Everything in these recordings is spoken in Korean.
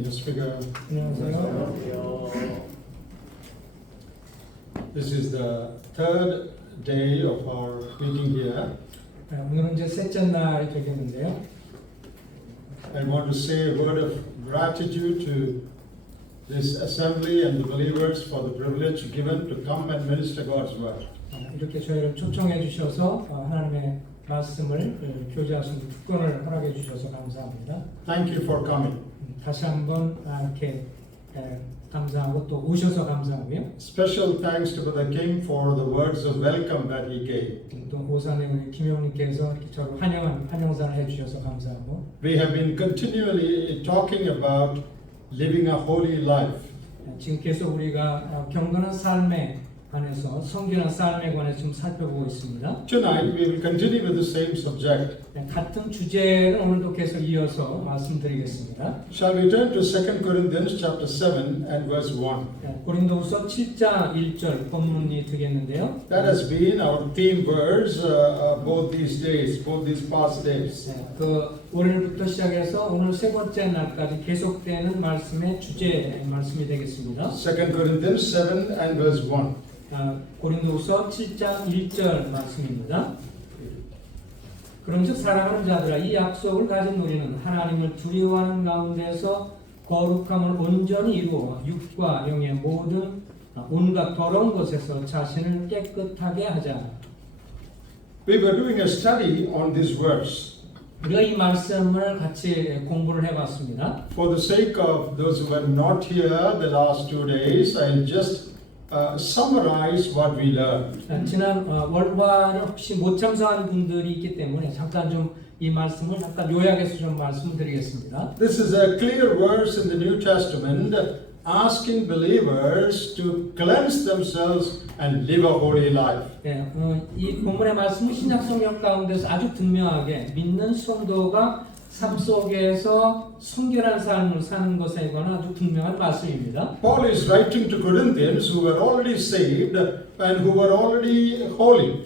Can you speak? 안녕하세요. This is the third day of our meeting here. 오늘은 이제 셋째 날이 되겠는데요. I want to say a word of gratitude to this assembly and the believers for the privilege given to come and minister God's word. 이렇게 저희를 초청해 주셔서 하나님의 말씀을 교제할 수 있는 특권을 허락해 주셔서 감사합니다. Thank you for coming. 다시 한번 이렇게 감사하고 또 오셔서 감사하고요. Special thanks to Brother King for the words of welcome that he gave. 또 오산의 우리 김영님께서 이렇게 저를 환영사를 해주셔서 감사하고. We have been continually talking about living a holy life. 지금 계속 우리가 경건한 삶에 관해서 성결한 삶에 관해서 좀 살펴보고 있습니다. Tonight we will continue with the same subject. 같은 주제를 오늘도 계속 이어서 말씀드리겠습니다. Shall we turn to 2 Corinthians chapter 7 and verse 1? 고린도후서 7장 1절 본문이 되겠는데요. That has been our theme verse both these days, both these past days. 오늘부터 시작해서 오늘 세 번째 날까지 계속되는 말씀의 주제 말씀이 되겠습니다. 2 Corinthians 7 and verse 1. 고린도후서 7장 1절 말씀입니다. 그런즉 사랑하는 자들아 이 약속을 가진 우리는 하나님을 두려워하는 가운데서 거룩함을 온전히 이루어 육과 영의 모든 온갖 더러운 것에서 자신을 깨끗하게 하자. We were doing a study on this verse. 우리가 이 말씀을 같이 공부를 해봤습니다. For the sake of those who were not here the last 2 days, I'll just summarize what we learned. 지난 월화를 혹시 못 참석한 분들이 있기 때문에 잠깐 좀 이 말씀을 잠깐 요약해서 좀 말씀드리겠습니다. This is a clear verse in the New Testament asking believers to cleanse themselves and live a holy life. 이 본문의 말씀은 신약 성경 가운데서 아주 분명하게 믿는 성도가 삶 속에서 성결한 삶을 사는 것에 관한 아주 분명한 말씀입니다. Paul is writing to Corinthians who were already saved and who were already holy.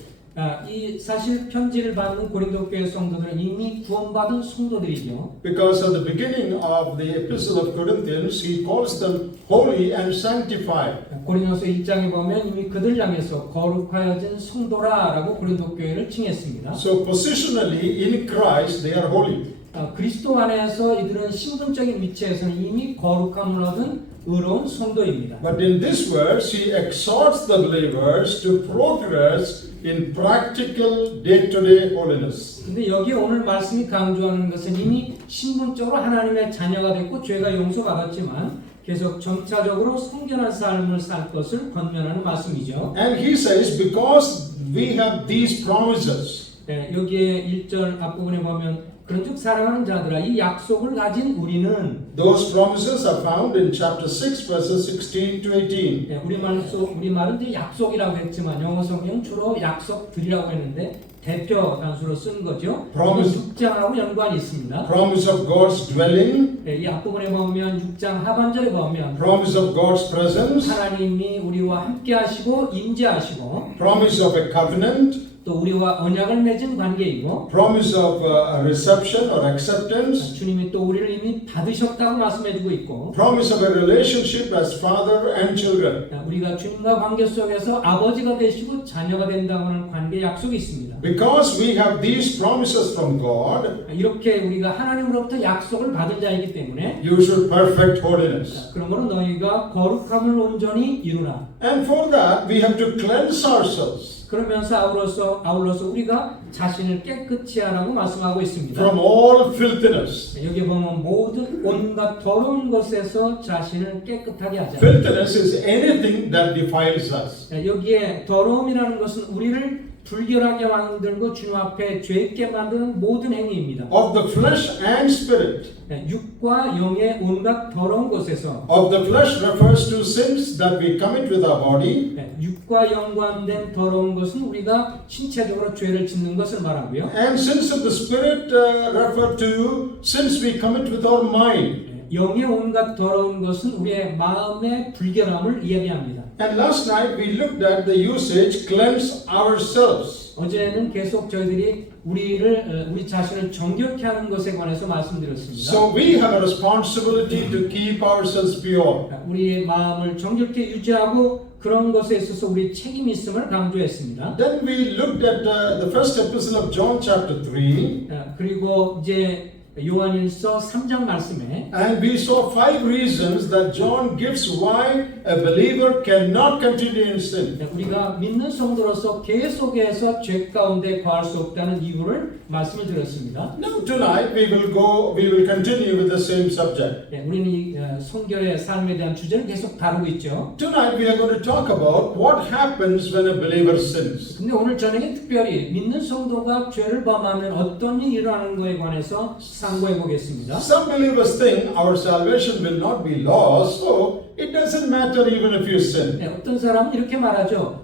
이 사실 편지를 받는 고린도 교회 성도들은 이미 구원받은 성도들이죠. Because at the beginning of the epistle of Corinthians, he calls them holy and sanctified. 고린도서 1장에 보면 이미 그들 향해서 거룩하여진 성도라라고 고린도 교회를 칭했습니다. So positionally in Christ they are holy. 그리스도 안에서 이들은 신분적인 위치에서는 이미 거룩함을 얻은 의로운 성도입니다. But in this verse, he exhorts the believers to progress in practical day-to-day holiness. 근데 여기 오늘 말씀이 강조하는 것은 이미 신분적으로 하나님의 자녀가 됐고 죄가 용서받았지만 계속 점차적으로 성결한 삶을 살 것을 권면하는 말씀이죠. And he says, because we have these promises. 여기에 1절 앞부분에 보면 그런즉 사랑하는 자들아 이 약속을 가진 우리는 Those promises are found in chapter 6 verses 16 to 18. 우리말은 이제 약속이라고 했지만 영어 성경 주로 약속들이라고 했는데 대표 단수로 쓴 거죠. Promise. 6장하고 연관이 있습니다. Promise of God's dwelling. 이 앞부분에 보면 6장 하반절에 보면 Promise of God's presence. 하나님이 우리와 함께 하시고 임재하시고 Promise of a covenant. 또 우리와 언약을 맺은 관계이고 Promise of a reception or acceptance. 주님이 또 우리를 이미 받으셨다고 말씀해주고 있고 Promise of a relationship as father and children. 우리가 주님과 관계 속에서 아버지가 되시고 자녀가 된다고 하는 관계 약속이 있습니다. Because we have these promises from God, 이렇게 우리가 하나님으로부터 약속을 받은 자이기 때문에 you should perfect holiness. 그러므로 너희가 거룩함을 온전히 이루라. And for that, we have to cleanse ourselves 그러면서 아울러서 우리가 자신을 깨끗이 하라고 말씀하고 있습니다. from all filthiness. 여기 보면 모든 온갖 더러운 것에서 자신을 깨끗하게 하자. Filthiness is anything that defiles us. 여기에 더러움이라는 것은 우리를 불결하게 만들고 주님 앞에 죄 있게 만드는 모든 행위입니다. Of the flesh and spirit. 육과 영의 온갖 더러운 것에서 Of the flesh refers to sins that we commit with our body. 육과 연관된 더러운 것은 우리가 신체적으로 죄를 짓는 것을 말하고요. And sins of the spirit refer to sins we commit with our mind. 영의 온갖 더러운 것은 우리의 마음의 불결함을 이야기합니다. And last night we looked at the usage cleanse ourselves. 어제는 계속 저희들이 우리 자신을 정결케 하는 것에 관해서 말씀드렸습니다. So we have a responsibility to keep ourselves pure. 우리의 마음을 정결케 유지하고 그런 것에 있어서 우리 책임이 있음을 강조했습니다. Then we looked at the first epistle of John chapter 3. 그리고 이제 요한일서 3장 말씀에 And we saw 5 reasons that John gives why a believer cannot continue in sin. 우리가 믿는 성도로서 계속해서 죄 가운데 거할 수 없다는 이유를 말씀을 드렸습니다. Now tonight we will continue with the same subject. 우리는 이 성결의 삶에 대한 주제를 계속 다루고 있죠. Tonight we are going to talk about what happens when a believer sins. 근데 오늘 저녁에 특별히 믿는 성도가 죄를 범하면 어떤 일이 일어나는 것에 관해서 상고해 보겠습니다. Some believers think our salvation will not be lost, so it doesn't matter even if you sin. 어떤 사람은 이렇게 말하죠.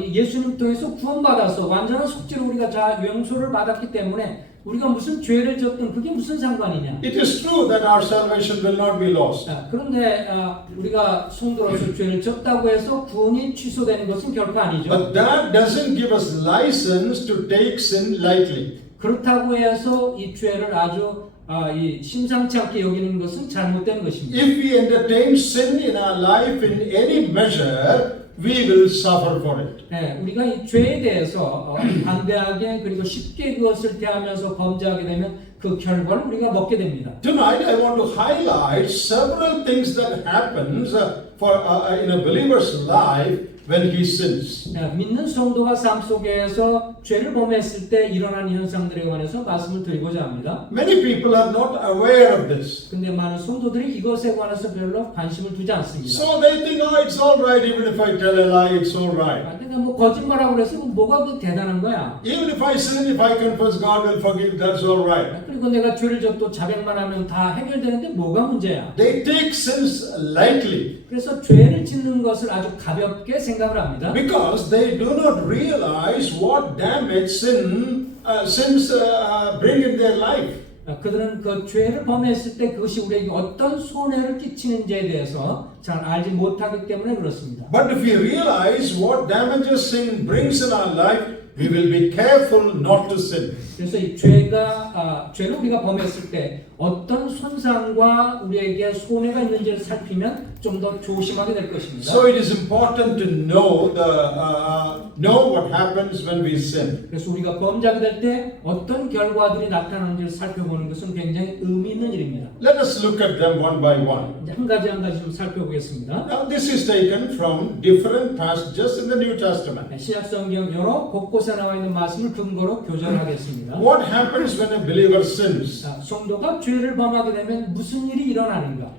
이 예수님 통해서 구원받아서 완전한 속죄로 우리가 용서를 받았기 때문에 우리가 무슨 죄를 졌든 그게 무슨 상관이냐. It is true that our salvation will not be lost. 그런데 우리가 성도로서 죄를 졌다고 해서 구원이 취소되는 것은 결코 아니죠. But that doesn't give us license to take sin lightly. 그렇다고 해서 이 죄를 아주 이 심상치 않게 여기는 것은 잘못된 것입니다. If we entertain sin in our life in any measure, we will suffer for it. 우리가 이 죄에 대해서 담대하게 그리고 쉽게 그것을 대하면서 범죄하게 되면 그 결과를 우리가 먹게 됩니다. Tonight I want to highlight several things that happens in a believer's life when he sins. 믿는 성도가 삶 속에서 죄를 범했을 때 일어나는 현상들에 관해서 말씀을 드리고자 합니다. Many people are not aware of this. 근데 많은 성도들이 이것에 관해서 별로 관심을 두지 않습니다. So they think, oh, it's all right, even if I tell a lie, it's all right. 내가 뭐 거짓말하고 그래서 뭐가 그 대단한 거야. Even if I sin, if I confess, God will forgive, that's all right. 그리고 내가 죄를 져도 자백만 하면 다 해결되는데 뭐가 문제야. They take sins lightly. 그래서 죄를 짓는 것을 아주 가볍게 생각을 합니다. Because they do not realize what damage sins bring in their life. 그들은 그 죄를 범했을 때 그것이 우리에게 어떤 손해를 끼치는지에 대해서 잘 알지 못하기 때문에 그렇습니다. But if we realize what damages sin brings in our life, we will be careful not to sin. 그래서 이 죄를 우리가 범했을 때 어떤 손상과 우리에게 손해가 있는지를 살피면 좀 더 조심하게 될 것입니다. So it is important to know what happens when we sin. 그래서 우리가 범죄하게 될 때 어떤 결과들이 나타나는지를 살펴보는 것은 굉장히 의미 있는 일입니다. Let us look at them one by one. 이제 한 가지 좀 살펴보겠습니다. Now this is taken from different passages in the New Testament. 신약 성경 여러 곳곳에 나와 있는 말씀을 근거로 교절하겠습니다. What happens when a believer sins? 성도가 죄를 범하게 되면 무슨 일이 일어나는가?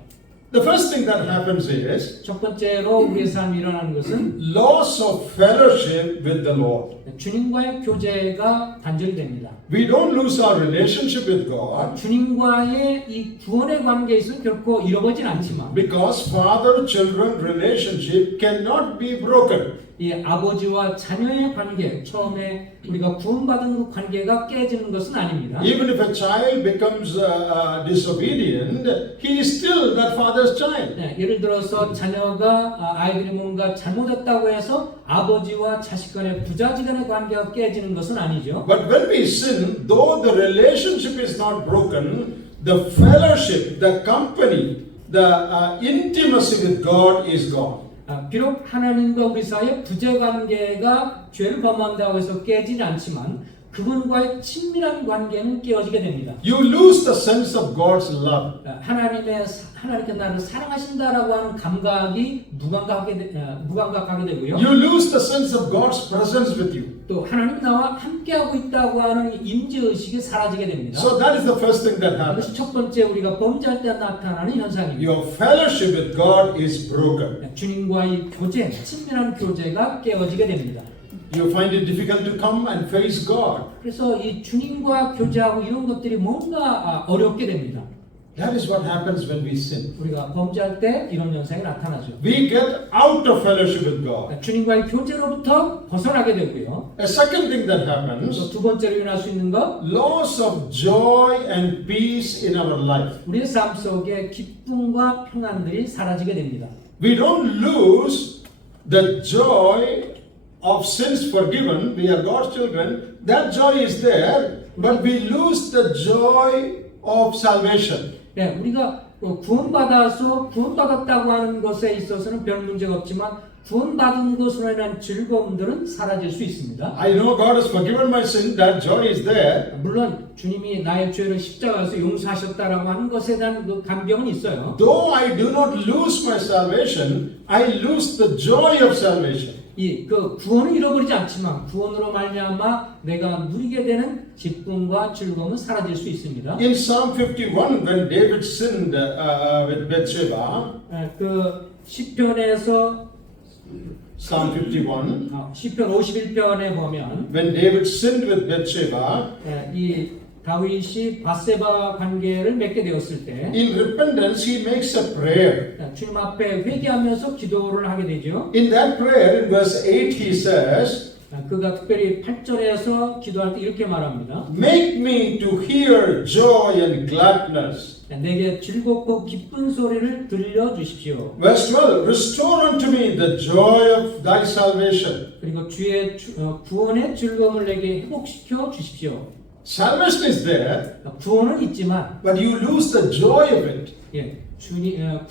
The first thing that happens is 첫 번째로 우리의 삶이 일어나는 것은 loss of fellowship with the Lord. 주님과의 교제가 단절이 됩니다. We don't lose our relationship with God 주님과의 이 구원의 관계에 있어서 결코 잃어버리진 않지만 because father-children relationship cannot be broken. 이 아버지와 자녀의 관계, 처음에 우리가 구원받은 그 관계가 깨지는 것은 아닙니다. Even if a child becomes disobedient, he is still that father's child. 예를 들어서 자녀가 아이들이 뭔가 잘못했다고 해서 아버지와 자식 간의 부자지간의 관계가 깨지는 것은 아니죠. But when we sin, though the relationship is not broken, the fellowship, the company, the intimacy with God is gone. 비록 하나님과 우리 사이의 부재관계가 죄를 범한다고 해서 깨지지 않지만 그분과의 친밀한 관계는 깨어지게 됩니다. You lose the sense of God's love. 하나님께 나를 사랑하신다라고 하는 감각이 무감각하게 되고요. You lose the sense of God's presence with you. 또 하나님 나와 함께하고 있다고 하는 임재의식이 사라지게 됩니다. So that is the first thing that 그것이 happens. 첫 번째 우리가 범죄할 때 나타나는 현상입니다. Your fellowship with God is broken. 주님과의 교제, 친밀한 교제가 깨어지게 됩니다. You find it difficult to come and face God. 그래서 이 주님과 교제하고 이런 것들이 뭔가 어렵게 됩니다. That is what happens when we sin. 우리가 범죄할 때 이런 현상이 나타나죠. We get out of fellowship with God. 주님과의 교제로부터 벗어나게 되고요. A second thing that 또 happens, 두 번째로 일어날 수 있는 것, loss of joy and peace in our life. 우리의 삶 속에 기쁨과 평안들이 사라지게 됩니다. We don't lose the joy of sins forgiven. We are God's children. That joy is there, but we lose the joy of salvation. 네, 우리가 구원받았다고 하는 것에 있어서는 별 문제가 없지만 구원받은 것으로 인한 즐거움들은 사라질 수 있습니다. I know God has forgiven my sin. That joy is there. 물론 주님이 나의 죄를 십자가에서 용서하셨다라고 하는 것에 대한 그 감격은 있어요. Though I do not lose my salvation, I lose the joy of salvation. 그 구원을 잃어버리지 않지만 구원으로 말미암아 내가 누리게 되는 기쁨과 즐거움은 사라질 수 있습니다. In Psalm 51, when David sinned with Bathsheba, 그 시편에서 Psalm 51, 시편 51편에 보면 when David sinned with Bathsheba, 이 다윗이 바세바 관계를 맺게 되었을 때 in repentance he makes a prayer. 주님 앞에 회개하면서 기도를 하게 되죠. In that prayer, in verse 8, he says, 그가 특별히 8절에서 기도할 때 이렇게 말합니다. Make me to hear joy and gladness. 내게 즐겁고 기쁜 소리를 들려주십시오. Verse 12, Restore unto me the joy of thy salvation. 그리고 주의 구원의 즐거움을 내게 회복시켜 주십시오. Salvation is there, 구원은 있지만 but you lose the joy of it.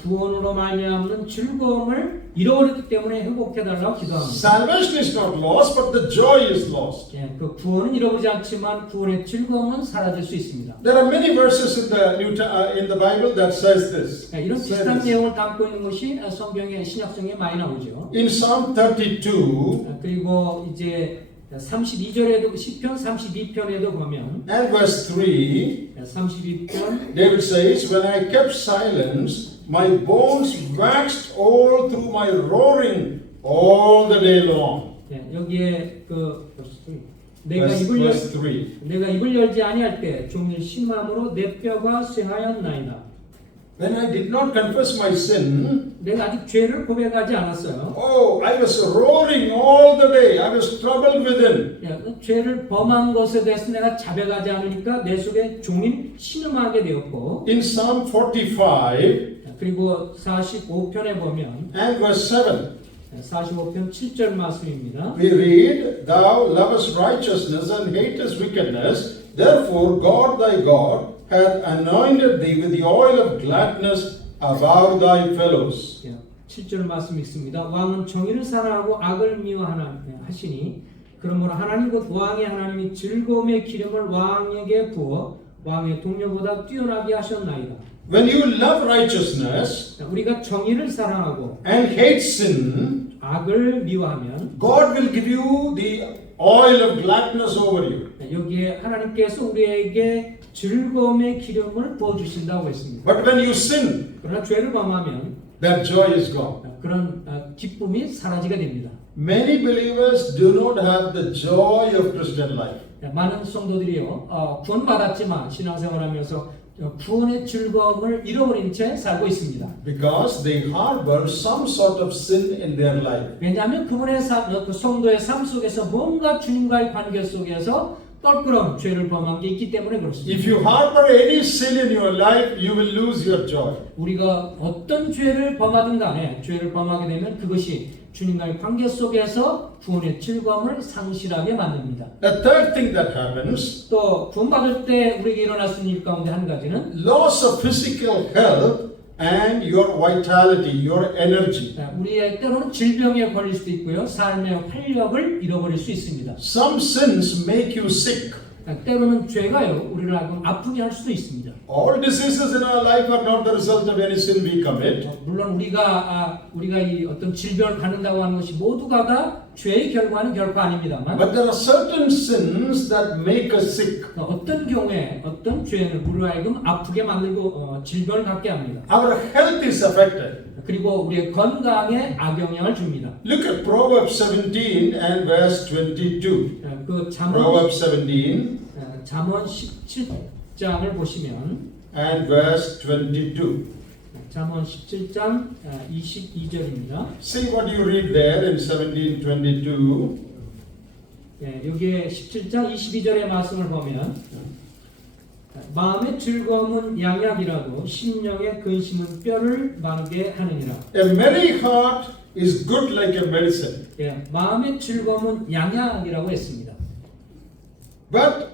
구원으로 말미암는 즐거움을 잃어버렸기 때문에 회복해달라고 기도합니다. Salvation is not lost, but the joy is lost. 그 구원은 잃어버리지 않지만 구원의 즐거움은 사라질 수 있습니다. There are many verses in the Bible that says this. 이런 비슷한 내용을 담고 있는 것이 성경의 신약성에 많이 나오죠. In Psalm 32, 그리고 이제 32절에도 시편 32편에도 보면 and verse 3, 32편 David says, When I kept silence, my bones waxed all through my roaring all the day long. 여기에 그 Verse 3. 내가 입을 열지 아니할 때 종일 심함으로 내 뼈가 쇠하였나이다. When I did not confess my sin, 내가 아직 죄를 고백하지 않았어요. oh, I was roaring all the day. I was troubled within. 죄를 범한 것에 대해서 내가 자백하지 않으니까 내 속에 종일 신음하게 되었고. In Psalm 45 그리고 45편에 보면 and verse 7, 45편 7절 말씀입니다. we read, Thou lovest righteousness and hatest wickedness. Therefore, God thy God hath anointed thee with the oil of gladness above thy fellows. 7절 말씀 있습니다. 왕은 정의를 사랑하고 악을 미워하시니 그러므로 하나님 곧 왕의 하나님이 즐거움의 기름을 왕에게 부어 왕의 동료보다 뛰어나게 하셨나이다. When you love righteousness 우리가 정의를 사랑하고 and hate sin, 악을 미워하면 God will give you the oil of gladness over you. 여기에 하나님께서 우리에게 즐거움의 기름을 부어주신다고 했습니다. But when you sin, 그러나 죄를 범하면 that joy is gone. 그런 기쁨이 사라지게 됩니다. Many believers do not have the joy of Christian life. 많은 성도들이요 구원받았지만 신앙생활하면서 구원의 즐거움을 잃어버린 채 살고 있습니다. Because they harbor some sort of sin in their life. 왜냐하면 그분의 그 성도의 삶 속에서 뭔가 주님과의 관계 속에서 껄끄러운 죄를 범한 게 있기 때문에 그렇습니다. If you harbor any sin in your life, you will lose your joy. 우리가 어떤 죄를 범하든 간에 죄를 범하게 되면 그것이 주님과의 관계 속에서 구원의 즐거움을 상실하게 만듭니다. The third thing that happens, 또 구원받을 때 우리에게 일어날 수 있는 일 가운데 한 가지는 loss of physical health and your vitality, your energy. 우리의 때로는 질병에 걸릴 수도 있고요. 삶의 활력을 잃어버릴 수 있습니다. Some sins make you sick. 때로는 죄가요 우리를 아프게 할 수도 있습니다. All diseases in our life are not the result of any sin we commit. 물론 우리가 이 어떤 질병을 갖는다고 하는 것이 모두가 다 죄의 결과는 결코 아닙니다만. But there are certain sins that make us sick. 어떤 경우에 어떤 죄는 우리로 하여금 아프게 만들고 질병을 갖게 합니다. Our health is affected. 그리고 우리의 건강에 악영향을 줍니다. Look at Proverbs 17 and verse 22. 그 Proverbs 17. 잠언 17장을 보시면 and verse 22. 잠언 17장 22절입니다. See what you read there in 17:22. 여기에 17장 22절의 말씀을 보면 마음의 즐거움은 양약이라도 심령의 근심은 뼈를 마르게 하느니라. A merry heart is good like a medicine, 마음의 즐거움은 양약이라고 했습니다. but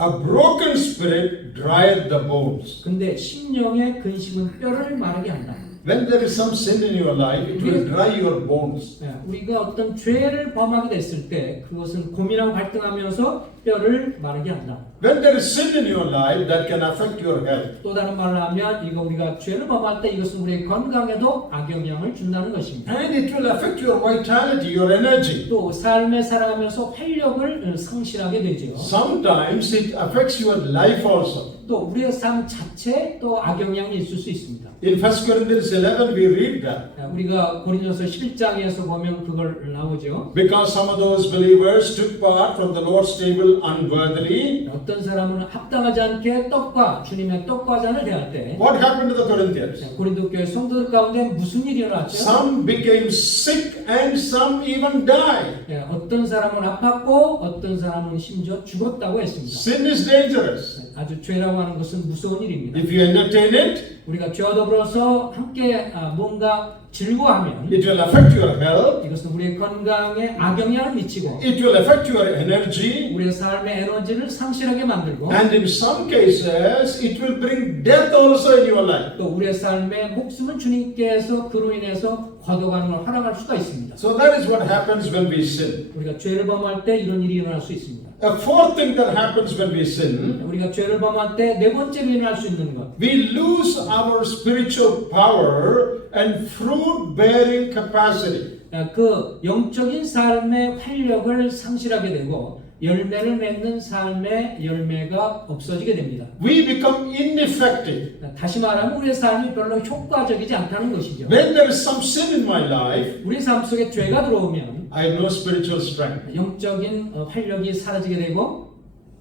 a broken spirit drieth the bones. 근데 심령의 근심은 뼈를 마르게 한다. When there is some sin in your life, it will dry your bones. 우리가 어떤 죄를 범하게 됐을 때 그것은 고민하고 갈등하면서 뼈를 마르게 한다. When there is sin in your life, that can affect your health. 또 다른 말로 하면 이거 우리가 죄를 범할 때 이것은 우리의 건강에도 악영향을 준다는 것입니다. And it will affect your vitality, your energy. 또 삶에 살아가면서 활력을 상실하게 되죠. Sometimes it affects your life also. 또 우리의 삶 자체에 또 악영향이 있을 수 있습니다. In 1 Corinthians 11, we read that. 우리가 고린도서 11장에서 보면 그걸 나오죠. Because some of those believers took part from the Lord's table unworthily. 어떤 사람은 합당하지 않게 떡과 주님의 떡과 잔을 대할 때 What happened to the Corinthians? 고린도 교회 성도들 가운데 무슨 일이 일어났죠? Some became sick and some even died. 어떤 사람은 아팠고 어떤 사람은 심지어 죽었다고 했습니다. Sin is dangerous. 아주 죄라고 하는 것은 무서운 일입니다. If you entertain it, 우리가 죄와 더불어서 함께 뭔가 즐거워하면 it will affect your health. 이것은 우리의 건강에 악영향을 미치고 It will affect your energy. 우리의 삶의 에너지를 상실하게 만들고 And in some cases, it will bring death also in your life. 또 우리의 삶의 목숨을 주님께서 그로 인해서 거둬가는 걸 허락할 수가 있습니다. So that is what happens when we sin. 우리가 죄를 범할 때 이런 일이 일어날 수 있습니다. A fourth thing that happens when we sin, 우리가 죄를 범할 때 네 번째로 일어날 수 있는 것. we lose our spiritual power and fruit-bearing capacity. 그 영적인 삶의 활력을 상실하게 되고 열매를 맺는 삶의 열매가 없어지게 됩니다. We become ineffective. 다시 말하면 우리의 삶이 별로 효과적이지 않다는 것이죠. When there is some sin in my life, 우리 삶 속에 죄가 들어오면 I have no spiritual strength. 영적인 활력이 사라지게 되고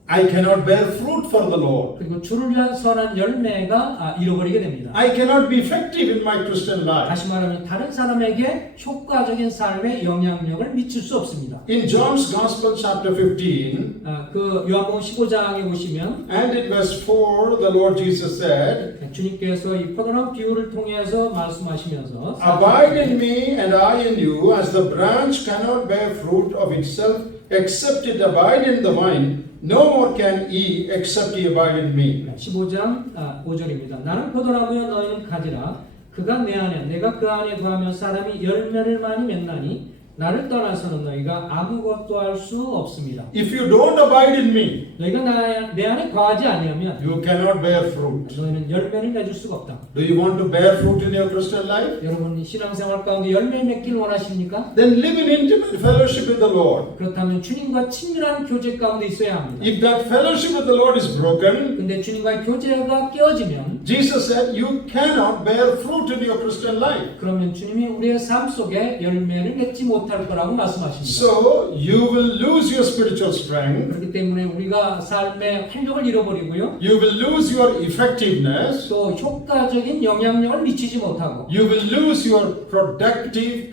I cannot bear fruit for the Lord. 그리고 주를 위한 선한 열매가 잃어버리게 됩니다. I cannot be effective in my Christian life. 다시 말하면 다른 사람에게 효과적인 삶에 영향력을 미칠 수 없습니다. In John's Gospel chapter 15, 그 요한복음 15장에 보시면 and in verse 4, the Lord Jesus said, 주님께서 이 포도나무 비유를 통해서 말씀하시면서 Abide in me and I in you, as the branch cannot bear fruit of itself except it abide in the vine. No more can ye except ye abide in me. 15장 5절입니다. 나는 포도나무여 너희는 가지라. 그가 내 안에 내가 그 안에 거하며 사람이 열매를 많이 맺나니 나를 떠나서는 너희가 아무것도 할 수 없습니다. If you don't abide in me, 너희가 내 안에 거하지 아니하면 you cannot bear fruit. 너희는 열매를 맺을 수가 없다. Do you want to bear fruit in your Christian life? 여러분 신앙생활 가운데 열매 맺기를 원하십니까? Then live in intimate fellowship with the Lord. 그렇다면 주님과 친밀한 교제 가운데 있어야 합니다. If that fellowship with the Lord is broken, 근데 주님과의 교제가 깨어지면 Jesus said you cannot bear fruit in your Christian life. 그러면 주님이 우리의 삶 속에 열매를 맺지 못할 거라고 말씀하십니다. So you will lose your spiritual strength. 그렇기 때문에 우리가 삶의 활력을 잃어버리고요. You will lose your effectiveness. 또 효과적인 영향력을 미치지 못하고 You will lose your productivity,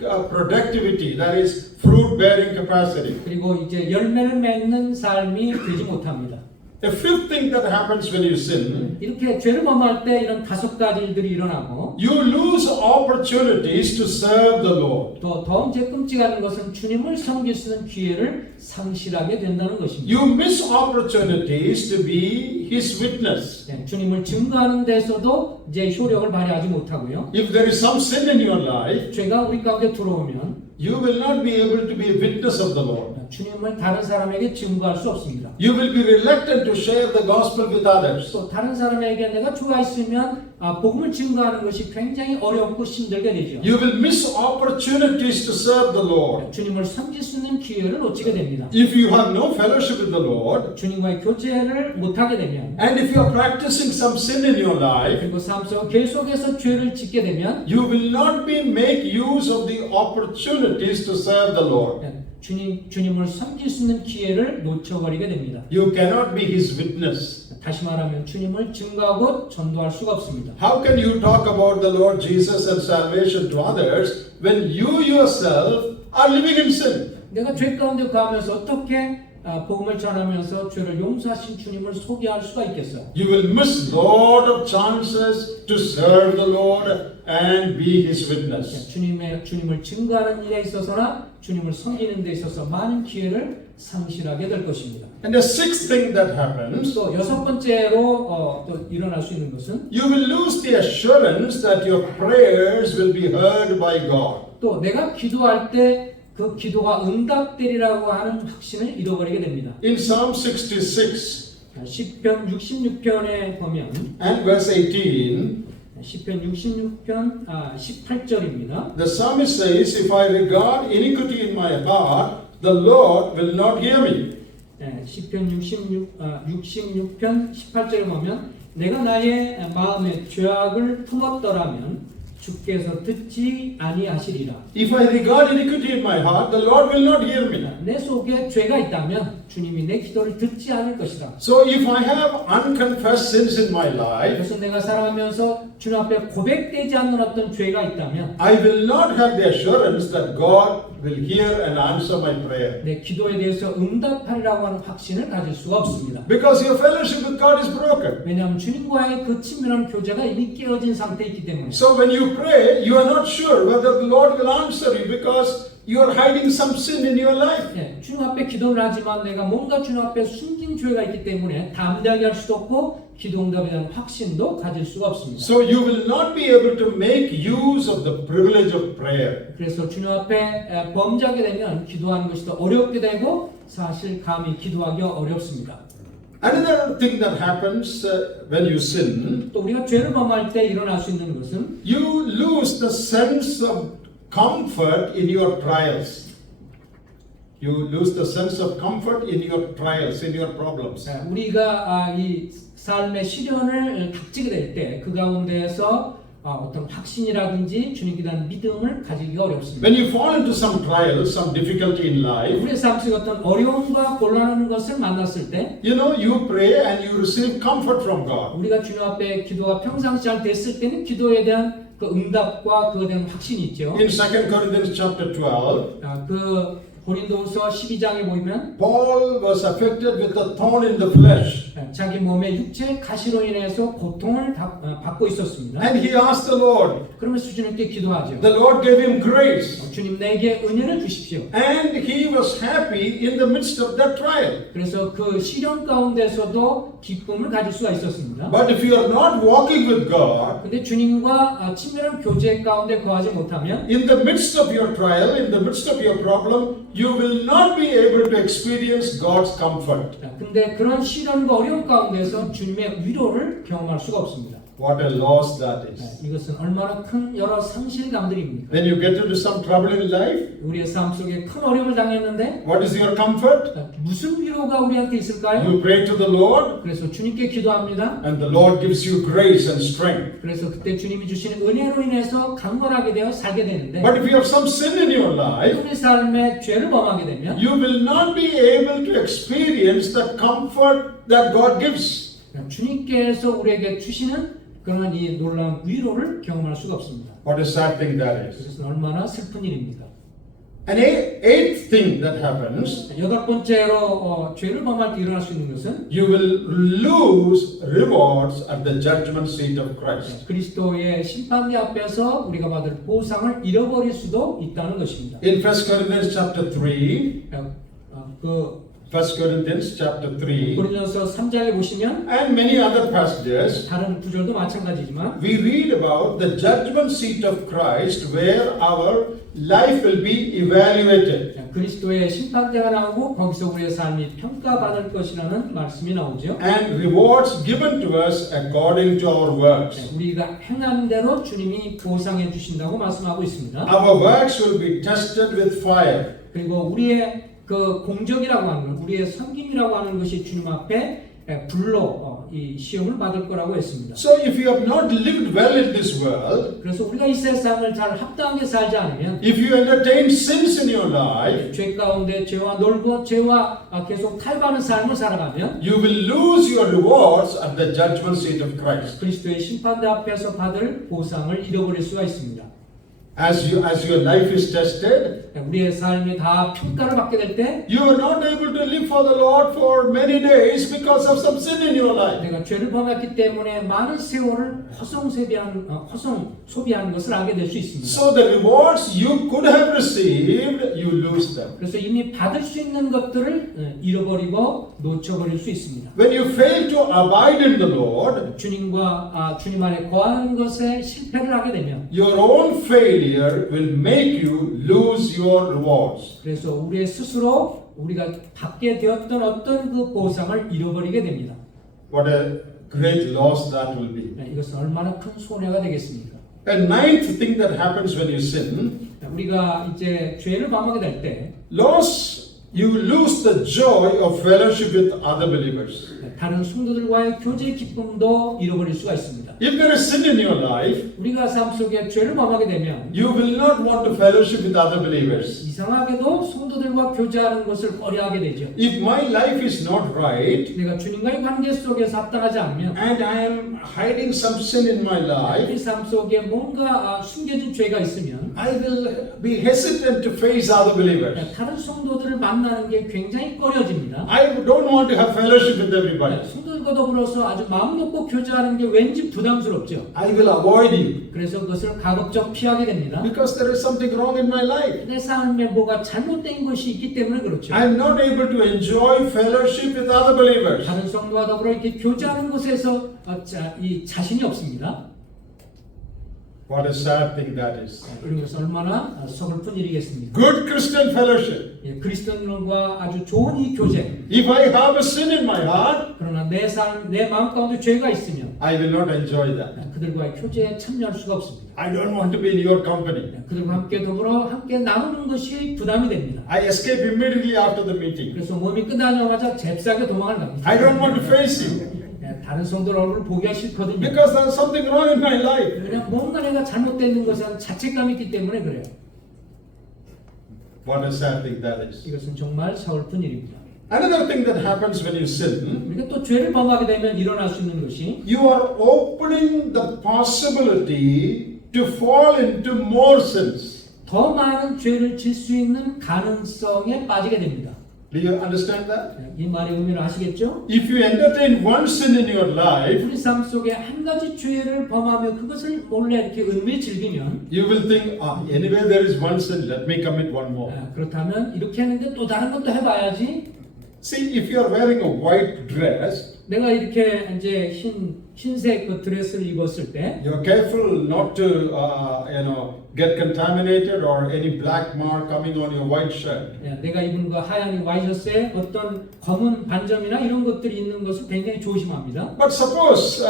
that is fruit-bearing capacity. 그리고 이제 열매를 맺는 삶이 되지 못합니다. A fifth thing that happens when you sin, 이렇게 죄를 범할 때 이런 다섯 가지 일들이 일어나고 you lose opportunities to serve the Lord. 또 더 이제 끔찍한 것은 주님을 섬길 수 있는 기회를 상실하게 된다는 것입니다. You miss opportunities to be His witness. 주님을 증거하는 데서도 이제 효력을 발휘하지 못하고요. If there is some sin in your life, 죄가 우리 가운데 들어오면 you will not be able to be a witness of the Lord. 주님을 다른 사람에게 증거할 수 없습니다. You will be reluctant to share the gospel with others. 또 다른 사람에게 내가 죄가 있으면 복음을 증거하는 것이 굉장히 어렵고 힘들게 되죠. You will miss opportunities to serve the Lord. 주님을 섬길 수 있는 기회를 놓치게 됩니다. If you have no fellowship with the Lord, 주님과의 교제를 못하게 되면 and if you are practicing some sin in your life, 그리고 삶 속 계속해서 죄를 짓게 되면 you will not be make use of the opportunities to serve the Lord. 주님을 섬길 수 있는 기회를 놓쳐버리게 됩니다. You cannot be his witness. 다시 말하면 주님을 증거하고 전도할 수가 없습니다. How can you talk about the Lord Jesus and salvation to others when you yourself are living in sin? 내가 죄 가운데 거하면서 어떻게 복음을 전하면서 죄를 용서하신 주님을 소개할 수가 있겠어요? You will miss lot of chances to serve the Lord and be his witness. 주님을 증거하는 일에 있어서나 주님을 섬기는 데 있어서 많은 기회를 상실하게 될 것입니다. And the sixth thing that happens, 또 여섯 번째로 또 일어날 수 있는 것은 you will lose the assurance that your prayers will be heard by God. 또 내가 기도할 때 그 기도가 응답되리라고 하는 확신을 잃어버리게 됩니다. In Psalm 66 시편 66편에 보면 and verse 18, 시편 66편 18절입니다. the psalmist says, if I regard iniquity in my heart, the Lord will not hear me. 시편 66편 18절에 보면 내가 나의 마음에 죄악을 품었더라면 주께서 듣지 아니하시리라. If I regard iniquity in my heart, the Lord will not hear me. 내 속에 죄가 있다면 주님이 내 기도를 듣지 않을 것이다. So if I have unconfessed sins in my life, 그래서 내가 살아가면서 주님 앞에 고백되지 않는 어떤 죄가 있다면 I will not have the assurance that God will hear and answer my prayer. 내 기도에 대해서 응답하리라고 하는 확신을 가질 수가 없습니다. Because your fellowship with God is broken. 왜냐하면 주님과의 그 친밀한 교제가 이미 깨어진 상태에 있기 때문에. So when you pray, you are not sure whether the Lord will answer you because you are hiding some sin in your life. 주님 앞에 기도를 하지만 내가 뭔가 주님 앞에 숨긴 죄가 있기 때문에 담대하게 할 수도 없고 기도 응답에 대한 확신도 가질 수가 없습니다. So you will not be able to make use of the privilege of prayer. 그래서 주님 앞에 범죄하게 되면 기도하는 것이 더 어렵게 되고 사실 감히 기도하기 어렵습니다. Another thing that happens when you sin, 또 우리가 죄를 범할 때 일어날 수 있는 것은 you lose the sense of comfort in your trials. You lose the sense of comfort in your trials, in your problems. 우리가 이 삶의 시련을 닥치게 될 때 그 가운데에서 어떤 확신이라든지 주님께 대한 믿음을 가지기가 어렵습니다. When you fall into some trials, some difficulty in life, 우리의 삶 속에 어떤 어려움과 곤란한 것을 만났을 때 you pray and you receive comfort from God. 우리가 주님 앞에 기도가 평상시 잘 됐을 때는 기도에 대한 그 응답과 그에 대한 확신이 있죠. In 2 Corinthians chapter 12, 그 고린도후서 12장에 보면 Paul was affected with a thorn in the flesh. 자기 몸의 육체 가시로 인해서 고통을 받고 있었습니다. And he asked the Lord. 그러면서 주님께 기도하죠. The Lord gave him grace. 주님 내게 은혜를 주십시오. And he was happy in the midst of that trial. 그래서 그 시련 가운데서도 기쁨을 가질 수가 있었습니다. But if you are not walking with God, 근데 주님과 친밀한 교제 가운데 거하지 못하면 in the midst of your trial, in the midst of your problem, you will not be able to experience God's comfort. 근데 그런 시련과 어려움 가운데서 주님의 위로를 경험할 수가 없습니다. What a loss that is. 이것은 얼마나 큰 여러 상실감들입니까? When you get into some trouble in life, 우리의 삶 속에 큰 어려움을 당했는데 what is your comfort? 무슨 위로가 우리한테 있을까요? You pray to the Lord, 그래서 주님께 기도합니다. and the Lord gives you grace and strength. 그래서 그때 주님이 주시는 은혜로 인해서 강건하게 되어 살게 되는데 But if you have some sin in your life, 우리 삶에 죄를 범하게 되면 you will not be able to experience the comfort that God gives. 주님께서 우리에게 주시는 그런 이 놀라운 위로를 경험할 수가 없습니다. What a sad thing that is. 그것은 얼마나 슬픈 일입니다. An eighth thing that happens, 여덟 번째로 죄를 범할 때 일어날 수 있는 것은 you will lose rewards at the judgment seat of Christ. 그리스도의 심판대 앞에서 우리가 받을 보상을 잃어버릴 수도 있다는 것입니다. In 1 Corinthians chapter 3, 그 1 Corinthians chapter 3, 고린도서 3장에 보시면 and many other passages, 다른 구절도 마찬가지지만 we read about the judgment seat of Christ where our life will be evaluated. 그리스도의 심판대가 나오고 거기서 우리의 삶이 평가받을 것이라는 말씀이 나오죠. And rewards given to us according to our works. 우리가 행한 대로 주님이 보상해 주신다고 말씀하고 있습니다. Our works will be tested with fire. 그리고 우리의 그 공적이라고 하는 것, 우리의 섬김이라고 하는 것이 주님 앞에 불로 이 시험을 받을 거라고 했습니다. So if you have not lived well in this world, 그래서 우리가 이 세상을 잘 합당하게 살지 않으면 if you entertain sins in your life, 죄 가운데 죄와 놀고 죄와 계속 탈바하는 삶을 살아가면 you will lose your rewards at the judgment seat of Christ. 그리스도의 심판대 앞에서 받을 보상을 잃어버릴 수가 있습니다. As your life is tested, 우리의 삶이 다 평가를 받게 될 때 you are not able to live for the Lord for many days because of some sin in your life. 내가 죄를 범했기 때문에 많은 세월을 허송 소비하는 것을 알게 될 수 있습니다. So the rewards you could have received, you lose them. 그래서 이미 받을 수 있는 것들을 잃어버리고 놓쳐버릴 수 있습니다. When you fail to abide in the Lord, 주님 안에 거하는 것에 실패를 하게 되면 your own failure will make you lose your rewards. 그래서 우리의 스스로 우리가 받게 되었던 어떤 그 보상을 잃어버리게 됩니다. What a great loss that will be. 이것은 얼마나 큰 손해가 되겠습니까? A ninth thing that happens when you sin, 우리가 이제 죄를 범하게 될 때 you lose the joy of fellowship with other believers. 다른 성도들과의 교제의 기쁨도 잃어버릴 수가 있습니다. If there is sin in your life, 우리가 삶 속에 죄를 범하게 되면 you will not want to fellowship with other believers. 이상하게도 성도들과 교제하는 것을 꺼려하게 되죠. If my life is not right, 내가 주님과의 관계 속에서 합당하지 않으면 and I am hiding some sin in my life, 우리 삶 속에 뭔가 숨겨진 죄가 있으면 I will be hesitant to face other believers. 다른 성도들을 만나는 게 굉장히 꺼려집니다. I don't want to have fellowship with everybody. 성도들과 더불어서 아주 마음 놓고 교제하는 게 왠지 부담스럽죠. I will avoid you 그래서 그것을 가급적 피하게 됩니다. because there is something wrong in my life. 내 삶에 뭐가 잘못된 것이 있기 때문에 그렇죠. I am not able to enjoy fellowship with other believers. 다른 성도와 더불어 이렇게 교제하는 것에서 이 자신이 없습니다. What a sad thing that is. 그런 것은 얼마나 서글픈 일이겠습니까? Good Christian fellowship. 그리스도인과 아주 좋은 이 교제. If I have a sin in my heart, 그러나 내 마음 가운데 죄가 있으면 I will not enjoy that. 그들과의 교제에 참여할 수가 없습니다. I don't want to be in your company. 그들과 함께 더불어 함께 나누는 것이 부담이 됩니다. I escape immediately after the meeting. 그래서 모임이 끝나자마자 잽싸게 도망을 갑니다. I don't want to face you 다른 성도들 얼굴 보기가 싫거든요. because there's something wrong in my life. 그냥 뭔가 내가 잘못된 것은 자책감이 있기 때문에 그래요. What a sad thing that is. 이것은 정말 서글픈 일입니다. Another thing that happens when you sin, 우리가 또 죄를 범하게 되면 일어날 수 있는 것이 you are opening the possibility to fall into more sins. 더 많은 죄를 질 수 있는 가능성에 빠지게 됩니다. Do you understand that? 이 말의 의미를 아시겠죠? If you entertain one sin in your life, 우리 삶 속에 한 가지 죄를 범하며 그것을 몰래 이렇게 은밀히 즐기면 you will think, anyway there is one sin, let me commit one more. 그렇다면 이렇게 했는데 또 다른 것도 해봐야지. See, if you are wearing a white dress, 내가 이렇게 이제 흰색 그 드레스를 입었을 때 you're careful not to, get contaminated or any black mark coming on your white shirt. 내가 입은 그 하얀 와이셔츠에 어떤 검은 반점이나 이런 것들이 있는 것을 굉장히 조심합니다. But suppose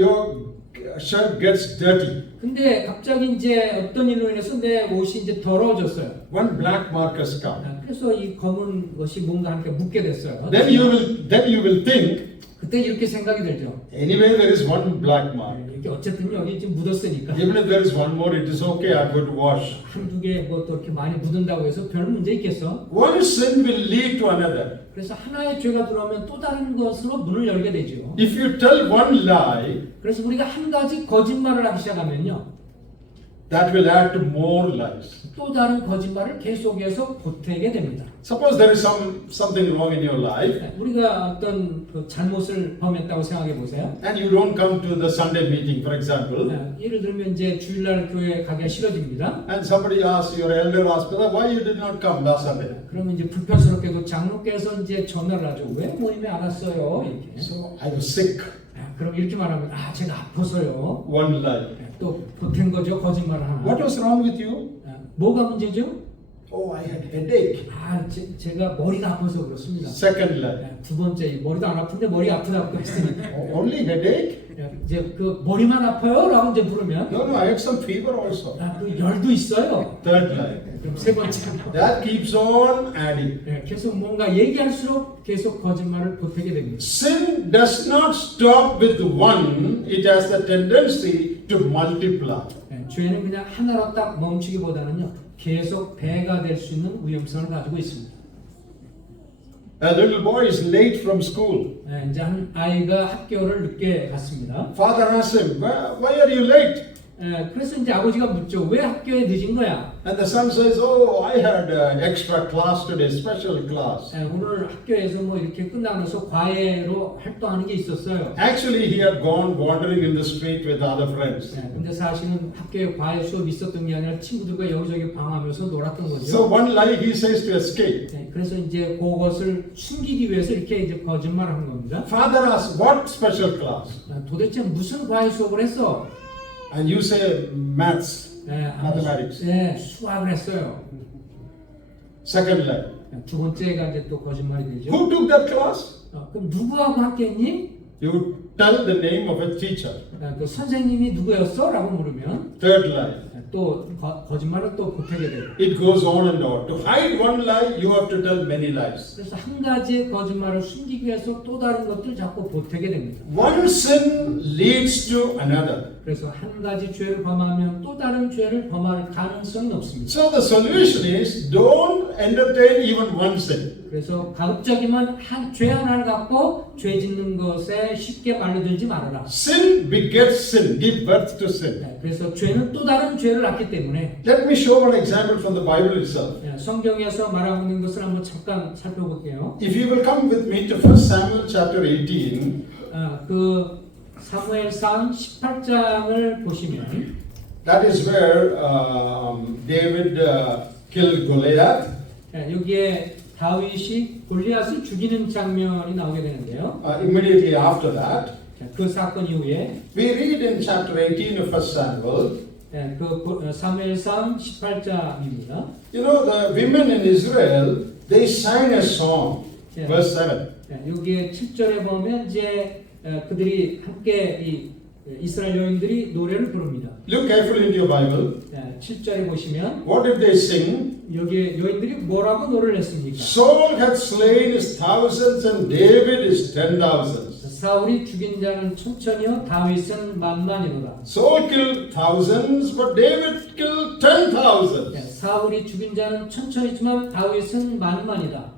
your shirt gets dirty. 근데 갑자기 이제 어떤 일로 인해서 내 옷이 이제 더러워졌어요. One black mark has come. 그래서 이 검은 것이 뭔가 함께 묻게 됐어요. Then you will think, 그때 이렇게 생각이 들죠. anyway there is one black mark. 이렇게 어쨌든 여기 지금 묻었으니까 Even if there is one more, it is okay. I'm going to wash. 한두 개 뭐 또 이렇게 많이 묻은다고 해서 별 문제 있겠어? One sin will lead to another. 그래서 하나의 죄가 들어오면 또 다른 것으로 문을 열게 되죠. If you tell one lie, 그래서 우리가 한 가지 거짓말을 하기 시작하면요. that will add to more lies. 또 다른 거짓말을 계속해서 보태게 됩니다. Suppose there is something wrong in your life, 우리가 어떤 그 잘못을 범했다고 생각해 보세요. and you don't come to the Sunday meeting, for example, 예를 들면 이제 주일날 교회 가기가 싫어집니다. and somebody asks, your elder asks, why you did not come last Sunday? 그러면 이제 불편스럽게도 장로께서 이제 전화를 하죠. 왜 모임에 안 왔어요? 이렇게. So I was sick. 그럼 이렇게 말하면 제가 아파서요. One lie. 또 보탠 거죠. 거짓말을 하나. What was wrong with you? 뭐가 문제죠? Oh, I had headache. 제가 머리가 아파서 그렇습니다. Second lie. 두 번째, 머리도 안 아픈데 머리 아프다고 했으니 Only headache? 이제 그 머리만 아파요? 라고 이제 물으면 No, I had some fever also. 그 열도 있어요. Third lie. 그럼 세 번째, That keeps on adding. 계속 뭔가 얘기할수록 계속 거짓말을 보태게 됩니다. Sin does not stop with one, it has the tendency to multiply. 죄는 그냥 하나로 딱 멈추기보다는요, 계속 배가 될 수 있는 위험성을 가지고 있습니다. A little boy is late from school. 이제 한 아이가 학교를 늦게 갔습니다. Father asks him, why are you late? 그래서 이제 아버지가 묻죠. 왜 학교에 늦은 거야? And the son says, oh, I had extra class today, special class. 오늘 학교에서 뭐 이렇게 끝나면서 과외로 활동하는 게 있었어요. Actually, he had gone wandering in the street with other friends. 근데 사실은 학교에 과외 수업이 있었던 게 아니라 친구들과 여기저기 방황하면서 놀았던 거죠. So one lie he says to escape. 그래서 이제 그것을 숨기기 위해서 이렇게 이제 거짓말을 한 겁니다. Father asks, what special class? 도대체 무슨 과외 수업을 했어? And you say maths, mathematics. 수학을 했어요. Second lie. 두 번째가 이제 또 거짓말이 되죠. Who took that class? 그럼 누구하고 함께했니? You tell the name of a teacher. 그 선생님이 누구였어? 라고 물으면 Third lie. 또 거짓말을 또 보태게 돼요. It goes on and on. To hide one lie, you have to tell many lies. 그래서 한 가지의 거짓말을 숨기기 위해서 또 다른 것들을 자꾸 보태게 됩니다. One sin leads to another. 그래서 한 가지 죄를 범하면 또 다른 죄를 범할 가능성이 없습니다. So the solution is don't entertain even one sin. 그래서 가급적이면 죄 하나를 갖고 죄 짓는 것에 쉽게 말려들지 말아라. Sin begets sin, give birth to sin. 그래서 죄는 또 다른 죄를 낳기 때문에 Let me show one example from the Bible itself. 성경에서 말하고 있는 것을 한번 잠깐 살펴볼게요. If you will come with me to 1 Samuel chapter 18, 그 사무엘상 18장을 보시면 that is where David killed Goliath. 여기에 다윗이 골리앗을 죽이는 장면이 나오게 되는데요. Immediately after that, 그 사건 이후에 we read in chapter 18 of 1 Samuel, 그 사무엘상 18장입니다. you know, the women in Israel, they sang a song. Verse 7. 여기에 7절에 보면 이제 그들이 함께 이 이스라엘 여인들이 노래를 부릅니다. Look carefully into your Bible. 7절에 보시면 What did they sing? 여기에 여인들이 뭐라고 노래를 했습니까? Saul had slain his thousands and David his 10,000s. 사울이 죽인 자는 천천히요 다윗은 만만이로다. Saul killed thousands, but David killed 10,000s. 사울이 죽인 자는 천천히지만 다윗은 만만이다.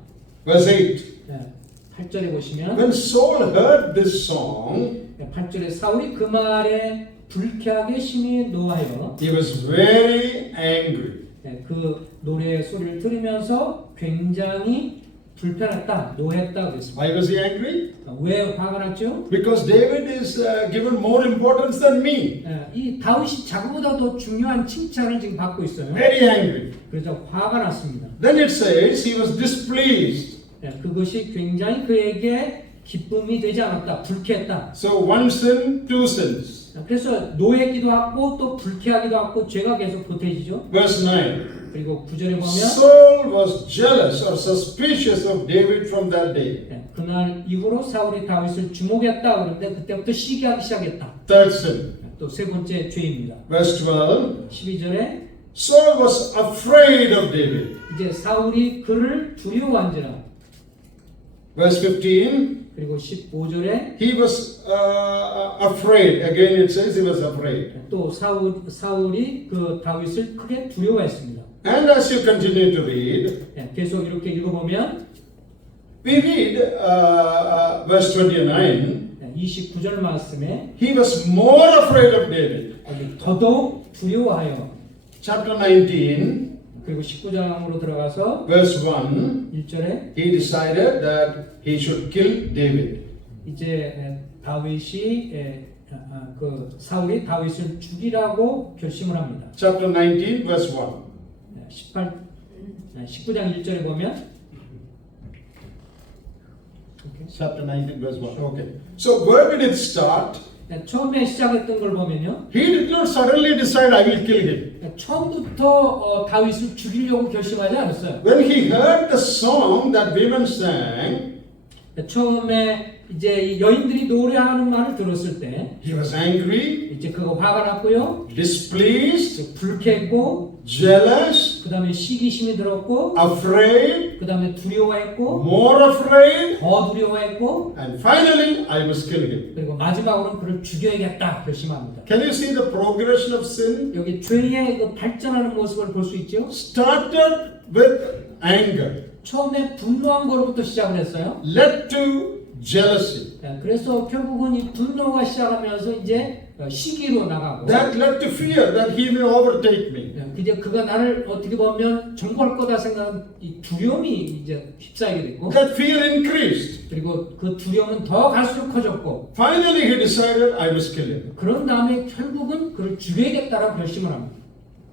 Verse 8. 8절에 보시면 When Saul heard this song, 8절에 사울이 그 말에 불쾌하게 심히 노하여 he was very angry. 그 노래의 소리를 들으면서 굉장히 불편했다, 노했다 그랬습니다. Why was he angry? 왜 화가 났죠? Because David is given more importance than me. 이 다윗이 자기보다 더 중요한 칭찬을 지금 받고 있어요. Very angry. 그래서 화가 났습니다. Then it says he was displeased. 그것이 굉장히 그에게 기쁨이 되지 않았다, 불쾌했다. So one sin, two sins. 그래서 노했기도 하고 또 불쾌하기도 하고 죄가 계속 보태지죠. Verse 9. 그리고 9절에 보면 Saul was jealous or suspicious of David from that day. 그날 이후로 사울이 다윗을 주목했다 그런데 그때부터 시기하기 시작했다. Third sin. 또 세 번째 죄입니다. Verse 12. 12절에 Saul was afraid of David. 이제 사울이 그를 두려워한지라. Verse 15. 그리고 15절에 He was afraid. Again it says he was afraid. 또 사울이 그 다윗을 크게 두려워했습니다. And as you continue to read, 계속 이렇게 읽어보면 we read verse 29. 29절 말씀에 He was more afraid of David. 더더욱 두려워하여 Chapter 19, 그리고 19장으로 들어가서 verse 1. 1절에 He decided that he should kill David. 이제 다윗이 그 사울이 다윗을 죽이라고 결심을 합니다. Chapter 19, verse 1. 19장 1절에 보면 Chapter 19, verse 1. Okay. So where did it start? 처음에 시작했던 걸 보면요. He did not suddenly decide, I will kill him. 처음부터 다윗을 죽이려고 결심하지 않았어요. When he heard the song that women sang, 처음에 이제 이 여인들이 노래하는 말을 들었을 때 he was angry, 이제 그거 화가 났고요. displeased, 불쾌했고 jealous, 그다음에 시기심이 들었고 afraid, 그다음에 두려워했고 more afraid, 더 두려워했고 and finally, I must kill him. 그리고 마지막으로는 그를 죽여야겠다 결심합니다. Can you see the progression of sin? 여기 죄의 그 발전하는 모습을 볼 수 있죠. Started with anger, 처음에 분노한 거로부터 시작을 했어요. led to jealousy. 그래서 결국은 이 분노가 시작하면서 이제 시기로 나가고 That led to fear that he may overtake me. 이제 그가 나를 어떻게 보면 정복할 거다 생각하는 이 두려움이 이제 휩싸이게 됐고 That fear increased. 그리고 그 두려움은 더 갈수록 커졌고 Finally, he decided, I must kill him. 그런 다음에 결국은 그를 죽여야겠다라고 결심을 합니다.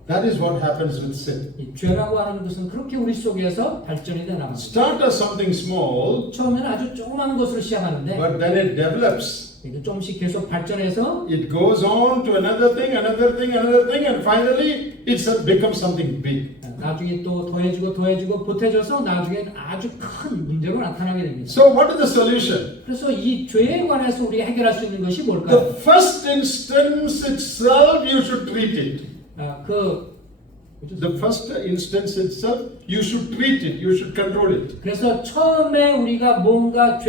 That is what happens with sin. 이 죄라고 하는 것은 그렇게 우리 속에서 발전이 돼 나갑니다. Start as something small, 처음에는 아주 조그만 것으로 시작하는데 but then it develops. 이제 조금씩 계속 발전해서 It goes on to another thing, another thing, another thing, and finally it becomes something big. 나중에 또 더해지고 보태져서 나중엔 아주 큰 문제로 나타나게 됩니다. So, what is the solution? 그래서 이 죄에 관해서 우리가 해결할 수 있는 것이 뭘까요? The first instance itself, you should treat it. The first instance itself, you should treat it, you should control it. 그래서 처음에 우리가 뭔가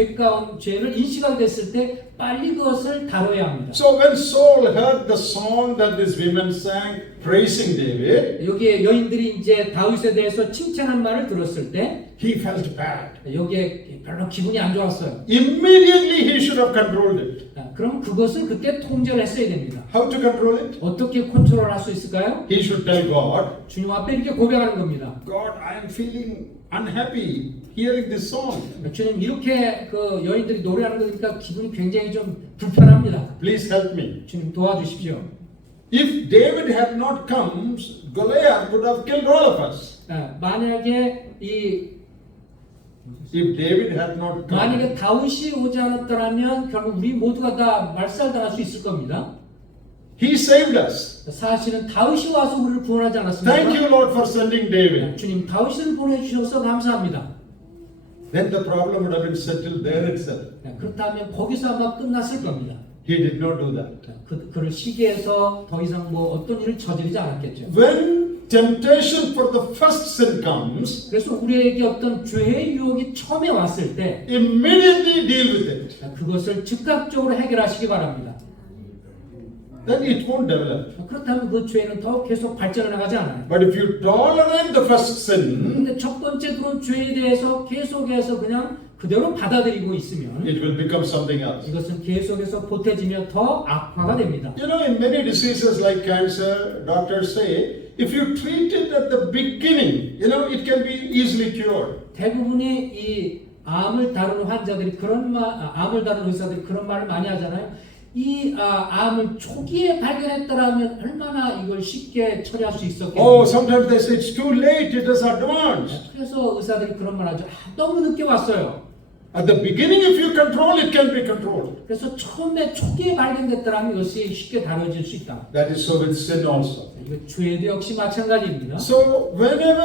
죄를 인식하게 됐을 때 빨리 그것을 다뤄야 합니다. So when Saul heard the song that these women sang praising David, 여기에 여인들이 이제 다윗에 대해서 칭찬한 말을 들었을 때 he felt bad. 여기에 별로 기분이 안 좋았어요. Immediately he should have controlled it. 그럼 그것을 그때 통제를 했어야 됩니다. How to control it? 어떻게 컨트롤할 수 있을까요? He should tell God, 주님 앞에 이렇게 고백하는 겁니다. God, I am feeling unhappy hearing this song. 주님 이렇게 그 여인들이 노래하는 거 보니까 기분이 굉장히 좀 불편합니다. Please help me. 주님 도와주십시오. If David had not come, Goliath would have killed all of us. 만약에 If David had not come, 만약에 다윗이 오지 않았더라면 결국 우리 모두가 다 말살당할 수 있을 겁니다. he saved us. 사실은 다윗이 와서 우리를 구원하지 않았습니까? Thank you, Lord, for sending David. 주님 다윗을 보내주셔서 감사합니다. Then the problem would have been settled there itself. 그렇다면 거기서 아마 끝났을 겁니다. He did not do that. 그를 시기해서 더 이상 뭐 어떤 일을 저지르지 않았겠죠. When temptation for the first sin comes, 그래서 우리에게 어떤 죄의 유혹이 처음에 왔을 때 immediately deal with it. 그것을 즉각적으로 해결하시기 바랍니다. Then it won't develop. 그렇다면 그 죄는 더 계속 발전해 나가지 않아요. But if you tolerate the first sin, 근데 첫 번째 들어온 죄에 대해서 계속해서 그냥 그대로 받아들이고 있으면 it will become something else. 이것은 계속해서 보태지며 더 악화가 됩니다. You know, in many diseases like cancer, doctors say, if you treat it at the beginning, it can be easily cured. 대부분의 이 암을 다루는 환자들이 암을 다루는 의사들이 그런 말을 많이 하잖아요. 이 암을 초기에 발견했더라면 얼마나 이걸 쉽게 처리할 수 있었겠는가. Oh, sometimes they say it's too late, it is advanced. 그래서 의사들이 그런 말 하죠. 너무 늦게 왔어요. At the beginning, if you control, it can be controlled. 그래서 처음에 초기에 발견됐더라면 이것이 쉽게 다뤄질 수 있다. That is so with sin also. 이거 죄도 역시 마찬가지입니다. So whenever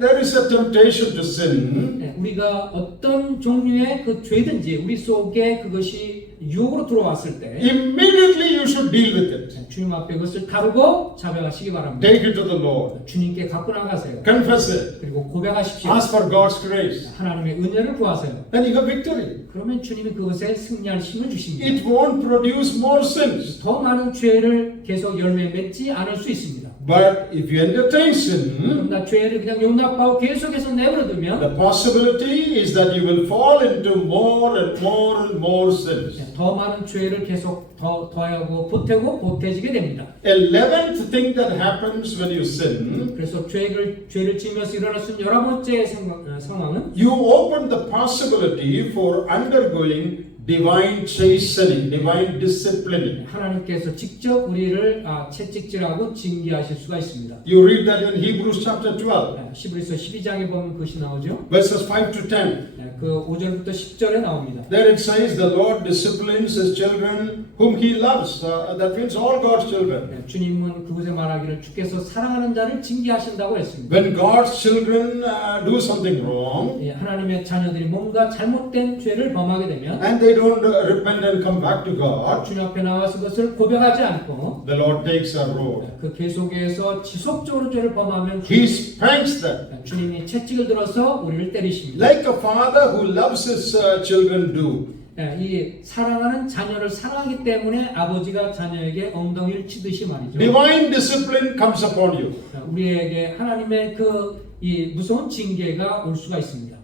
there is a temptation to sin, 우리가 어떤 종류의 그 죄든지 우리 속에 그것이 유혹으로 들어왔을 때 immediately you should deal with it. 주님 앞에 그것을 다루고 자백하시기 바랍니다. Take it to the Lord. 주님께 갖고 나가세요. Confess it. 그리고 고백하십시오. Ask for God's grace. 하나님의 은혜를 구하세요. Then you have victory. 그러면 주님이 그것에 승리할 힘을 주십니다. It won't produce more sins. 더 많은 죄를 계속 열매 맺지 않을 수 있습니다. But if you entertain sin, 그러나 죄를 그냥 용납하고 계속해서 내버려두면 the possibility is that you will fall into more and more and more sins. 더 많은 죄를 계속 더하고 보태지게 됩니다. 11th thing that happens when you sin, 그래서 죄를 지으면서 일어날 수 있는 11번째 상황은 you open the possibility for undergoing divine chastening, divine disciplining. 하나님께서 직접 우리를 채찍질하고 징계하실 수가 있습니다. You read that in Hebrews chapter 12, 히브리서 12장에 보면 그것이 나오죠. verses 5 to 10. 그 5절부터 10절에 나옵니다. There it says, the Lord disciplines his children whom whom he loves. That means all God's children. 주님은 그곳에 말하기를 주께서 사랑하는 자를 징계하신다고 했습니다. When God's children do something wrong 하나님의 자녀들이 뭔가 잘못된 죄를 범하게 되면 and they don't repent and come back to God, 주님 앞에 나와서 그것을 고백하지 않고 the Lord takes a rod. 그 계속해서 지속적으로 죄를 범하면 He spanks them 주님이 채찍을 들어서 우리를 때리십니다. like a father who loves his children do. 이 사랑하는 자녀를 사랑하기 때문에 아버지가 자녀에게 엉덩이를 치듯이 말이죠. Divine discipline comes upon you. 우리에게 하나님의 이 무서운 징계가 올 수가 있습니다.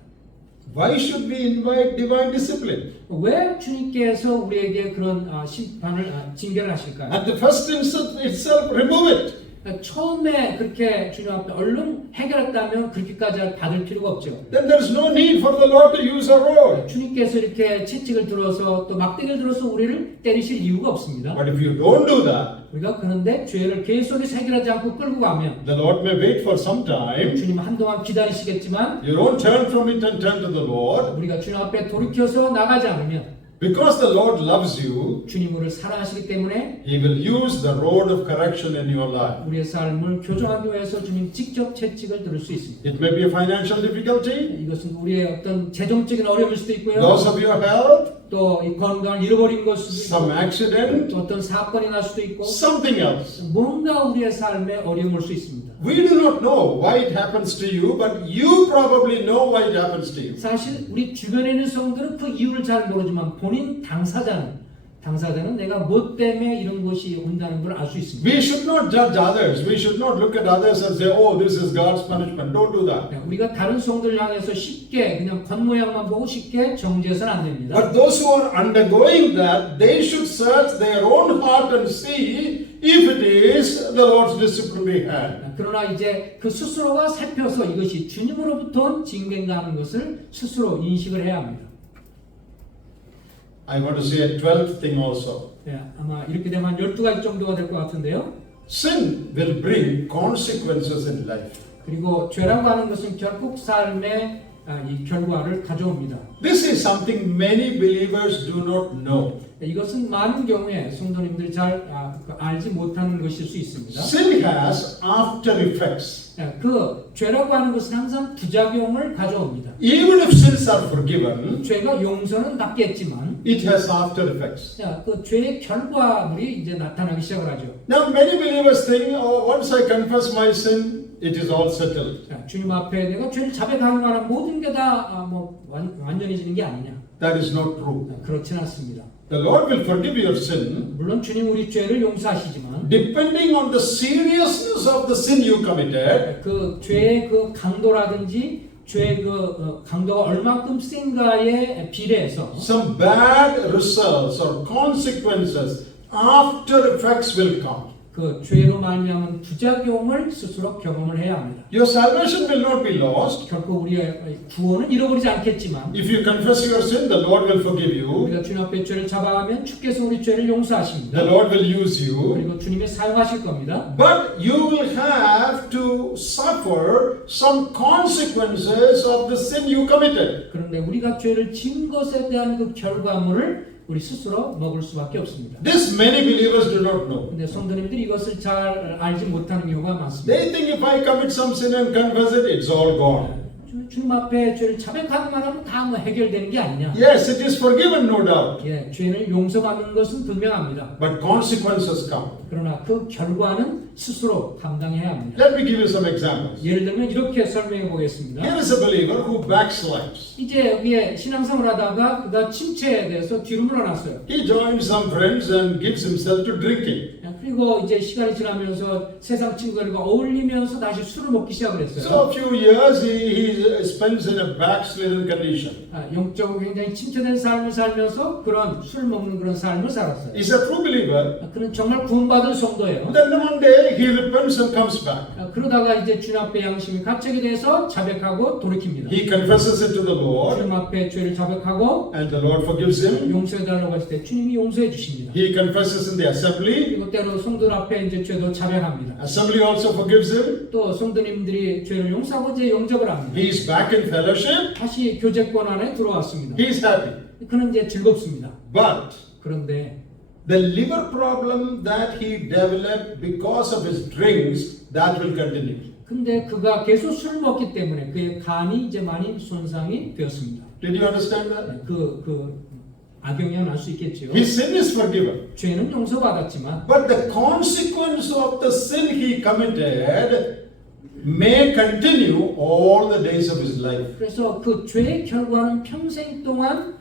Why should we invite divine discipline? 왜 주님께서 우리에게 그런 심판을 징계를 하실까요? At the first instance itself, remove it. 처음에 그렇게 주님 앞에 얼른 해결했다면 그렇게까지 받을 필요가 없죠. Then there is no need for the Lord to use a rod. 주님께서 이렇게 채찍을 들어서 또 막대기를 들어서 우리를 때리실 이유가 없습니다. But if you don't do that, 우리가 그런데 죄를 계속해서 해결하지 않고 끌고 가면 the Lord may wait for some time. 주님 한동안 기다리시겠지만 You don't turn from it and turn to the Lord. 우리가 주님 앞에 돌이켜서 나가지 않으면 Because the Lord loves you, 주님 우리를 사랑하시기 때문에 He will use the rod of correction in your life. 우리의 삶을 교정하기 위해서 주님 직접 채찍을 들을 수 있습니다. It may be a financial difficulty, 이것은 우리의 어떤 재정적인 어려움일 수도 있고요. loss of your health, 또 이 건강을 잃어버린 것일 수도 some 있고 accident, 또 어떤 사건이 날 수도 있고 something else. 뭔가 우리의 삶에 어려움이 올 수 있습니다. We do not know why it happens to you, but you probably know why it happens to you. 사실 우리 주변에 있는 성도들은 그 이유를 잘 모르지만 본인 당사자는 내가 뭐 때문에 이런 것이 온다는 걸 알 수 있습니다. We should not judge others. We should not look at others and say, oh, this is God's punishment. Don't do that. 우리가 다른 성도를 향해서 쉽게 그냥 겉모양만 보고 쉽게 정죄해서는 안 됩니다. But those who are undergoing that, they should search their own heart and see if it is the Lord's disciplinary hand. 그러나 이제 그 스스로가 살펴서 이것이 주님으로부터 온 징계인가 하는 것을 스스로 인식을 해야 합니다. I want to say a 12th thing also. 아마 이렇게 되면 한 12가지 정도가 될 것 같은데요. Sin will bring consequences in life. 그리고 죄라고 하는 것은 결국 삶의 이 결과를 가져옵니다. This is something many believers do not know. 이것은 많은 경우에 성도님들이 잘 알지 못하는 것일 수 있습니다. Sin has after effects. 그 죄라고 하는 것은 항상 부작용을 가져옵니다. Even if sins are forgiven, 죄가 용서는 받겠지만 it has after effects. 그 죄의 결과물이 이제 나타나기 시작을 하죠. Now many believers think, oh, once I confess my sin, it is all settled. 주님 앞에 내가 죄를 자백하는 만한 모든 게 다 완전해지는 게 아니냐. That is not true. 그렇진 않습니다. The Lord will forgive your sin 물론 주님 우리 죄를 용서하시지만 depending on the seriousness of the sin you committed. 그 죄의 그 강도라든지 죄의 그 강도가 얼마큼 센가에 비례해서 Some bad results or consequences, after effects will come. 그 죄로 말미암은 부작용을 스스로 경험을 해야 합니다. Your salvation will not be lost. 결코 우리의 구원은 잃어버리지 않겠지만 If you confess your sin, the Lord will forgive you. 우리가 주님 앞에 죄를 잡아가면 주께서 우리 죄를 용서하십니다. The Lord will use you. 그리고 주님이 사용하실 겁니다. But you will have to suffer some consequences of the sin you committed. 그런데 우리가 죄를 지은 것에 대한 그 결과물을 우리 스스로 먹을 수밖에 없습니다. This many believers do not know. 근데 성도님들이 이것을 잘 알지 못하는 경우가 많습니다. They think if I commit some sin and confess it, it's all gone. 주님 앞에 죄를 자백하기만 하면 다 해결되는 게 아니냐. Yes, it is forgiven, no doubt. 예, 죄를 용서받는 것은 분명합니다. But consequences come. 그러나 그 결과는 스스로 감당해야 합니다. Let me give you some examples. 예를 들면 이렇게 설명해 보겠습니다. Here is a believer who backslides. 이제 여기에 신앙생활 하다가 그가 침체에 대해서 뒤로 물러났어요. He joins some friends and gives himself to drinking. 그리고 이제 시간이 지나면서 세상 친구들과 어울리면서 다시 술을 먹기 시작을 했어요. So a few years he spends in a backslidden condition. 영적으로 굉장히 침체된 삶을 살면서 그런 술 먹는 그런 삶을 살았어요. He's a true believer. 그는 정말 구원받은 성도예요. Then one day he repents and comes back. 그러다가 이제 주님 앞에 양심이 가책이 돼서 자백하고 돌이킵니다. He confesses it to the Lord, 주님 앞에 죄를 자백하고 and the Lord forgives him. 용서해달라고 했을 때 주님이 용서해 주십니다. He confesses in the assembly. 그리고 때로 성도들 앞에 이제 죄도 자백합니다. Assembly also forgives him. 또 성도님들이 죄를 용서하고 이제 영접을 합니다. He's back in fellowship. 다시 교제권 안에 들어왔습니다. He's happy. 그는 이제 즐겁습니다. But 그런데 the liver problem that he developed because of his drinks, that will continue. 근데 그가 계속 술을 먹기 때문에 그의 간이 이제 많이 손상이 되었습니다. Did you understand that? 그 악영향 날 수 있겠죠. His sin is forgiven. 죄는 용서받았지만 But the consequence of the sin he committed may continue all the days of his life. 그래서 그 죄의 결과는 평생 동안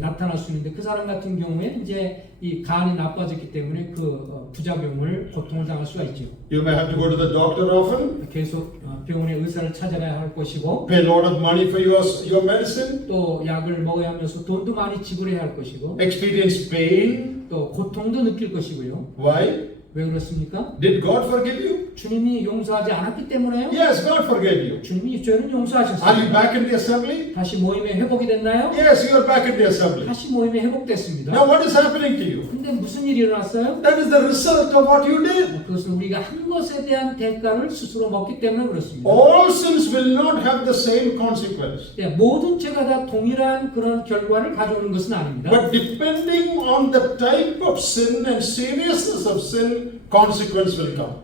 나타날 수 있는데 그 사람 같은 경우에 이제 이 간이 나빠졌기 때문에 그 부작용을 고통을 당할 수가 있죠. You may have to go to the doctor often, 계속 병원에 의사를 찾아가야 할 것이고 pay a lot of money for your medicine, 또 약을 먹어야 하면서 돈도 많이 지불해야 할 것이고 experience pain. 또 고통도 느낄 것이고요. Why? 왜 그렇습니까? Did God forgive you? 주님이 용서하지 않았기 때문에요. Yes, God forgave you. 주님이 죄는 Are you 용서하셨습니다. back in the assembly? 다시 모임에 회복이 됐나요? Yes, you are back in the assembly. 다시 모임에 회복됐습니다. Now, what is happening to you? 근데 무슨 일이 일어났어요? That is the result of what you did. 그것은 우리가 한 것에 대한 대가를 스스로 먹기 때문에 그렇습니다. All sins will not have the same consequence. 모든 죄가 다 동일한 그런 결과를 가져오는 것은 아닙니다. But depending on the type of sin and seriousness of sin, consequence will come.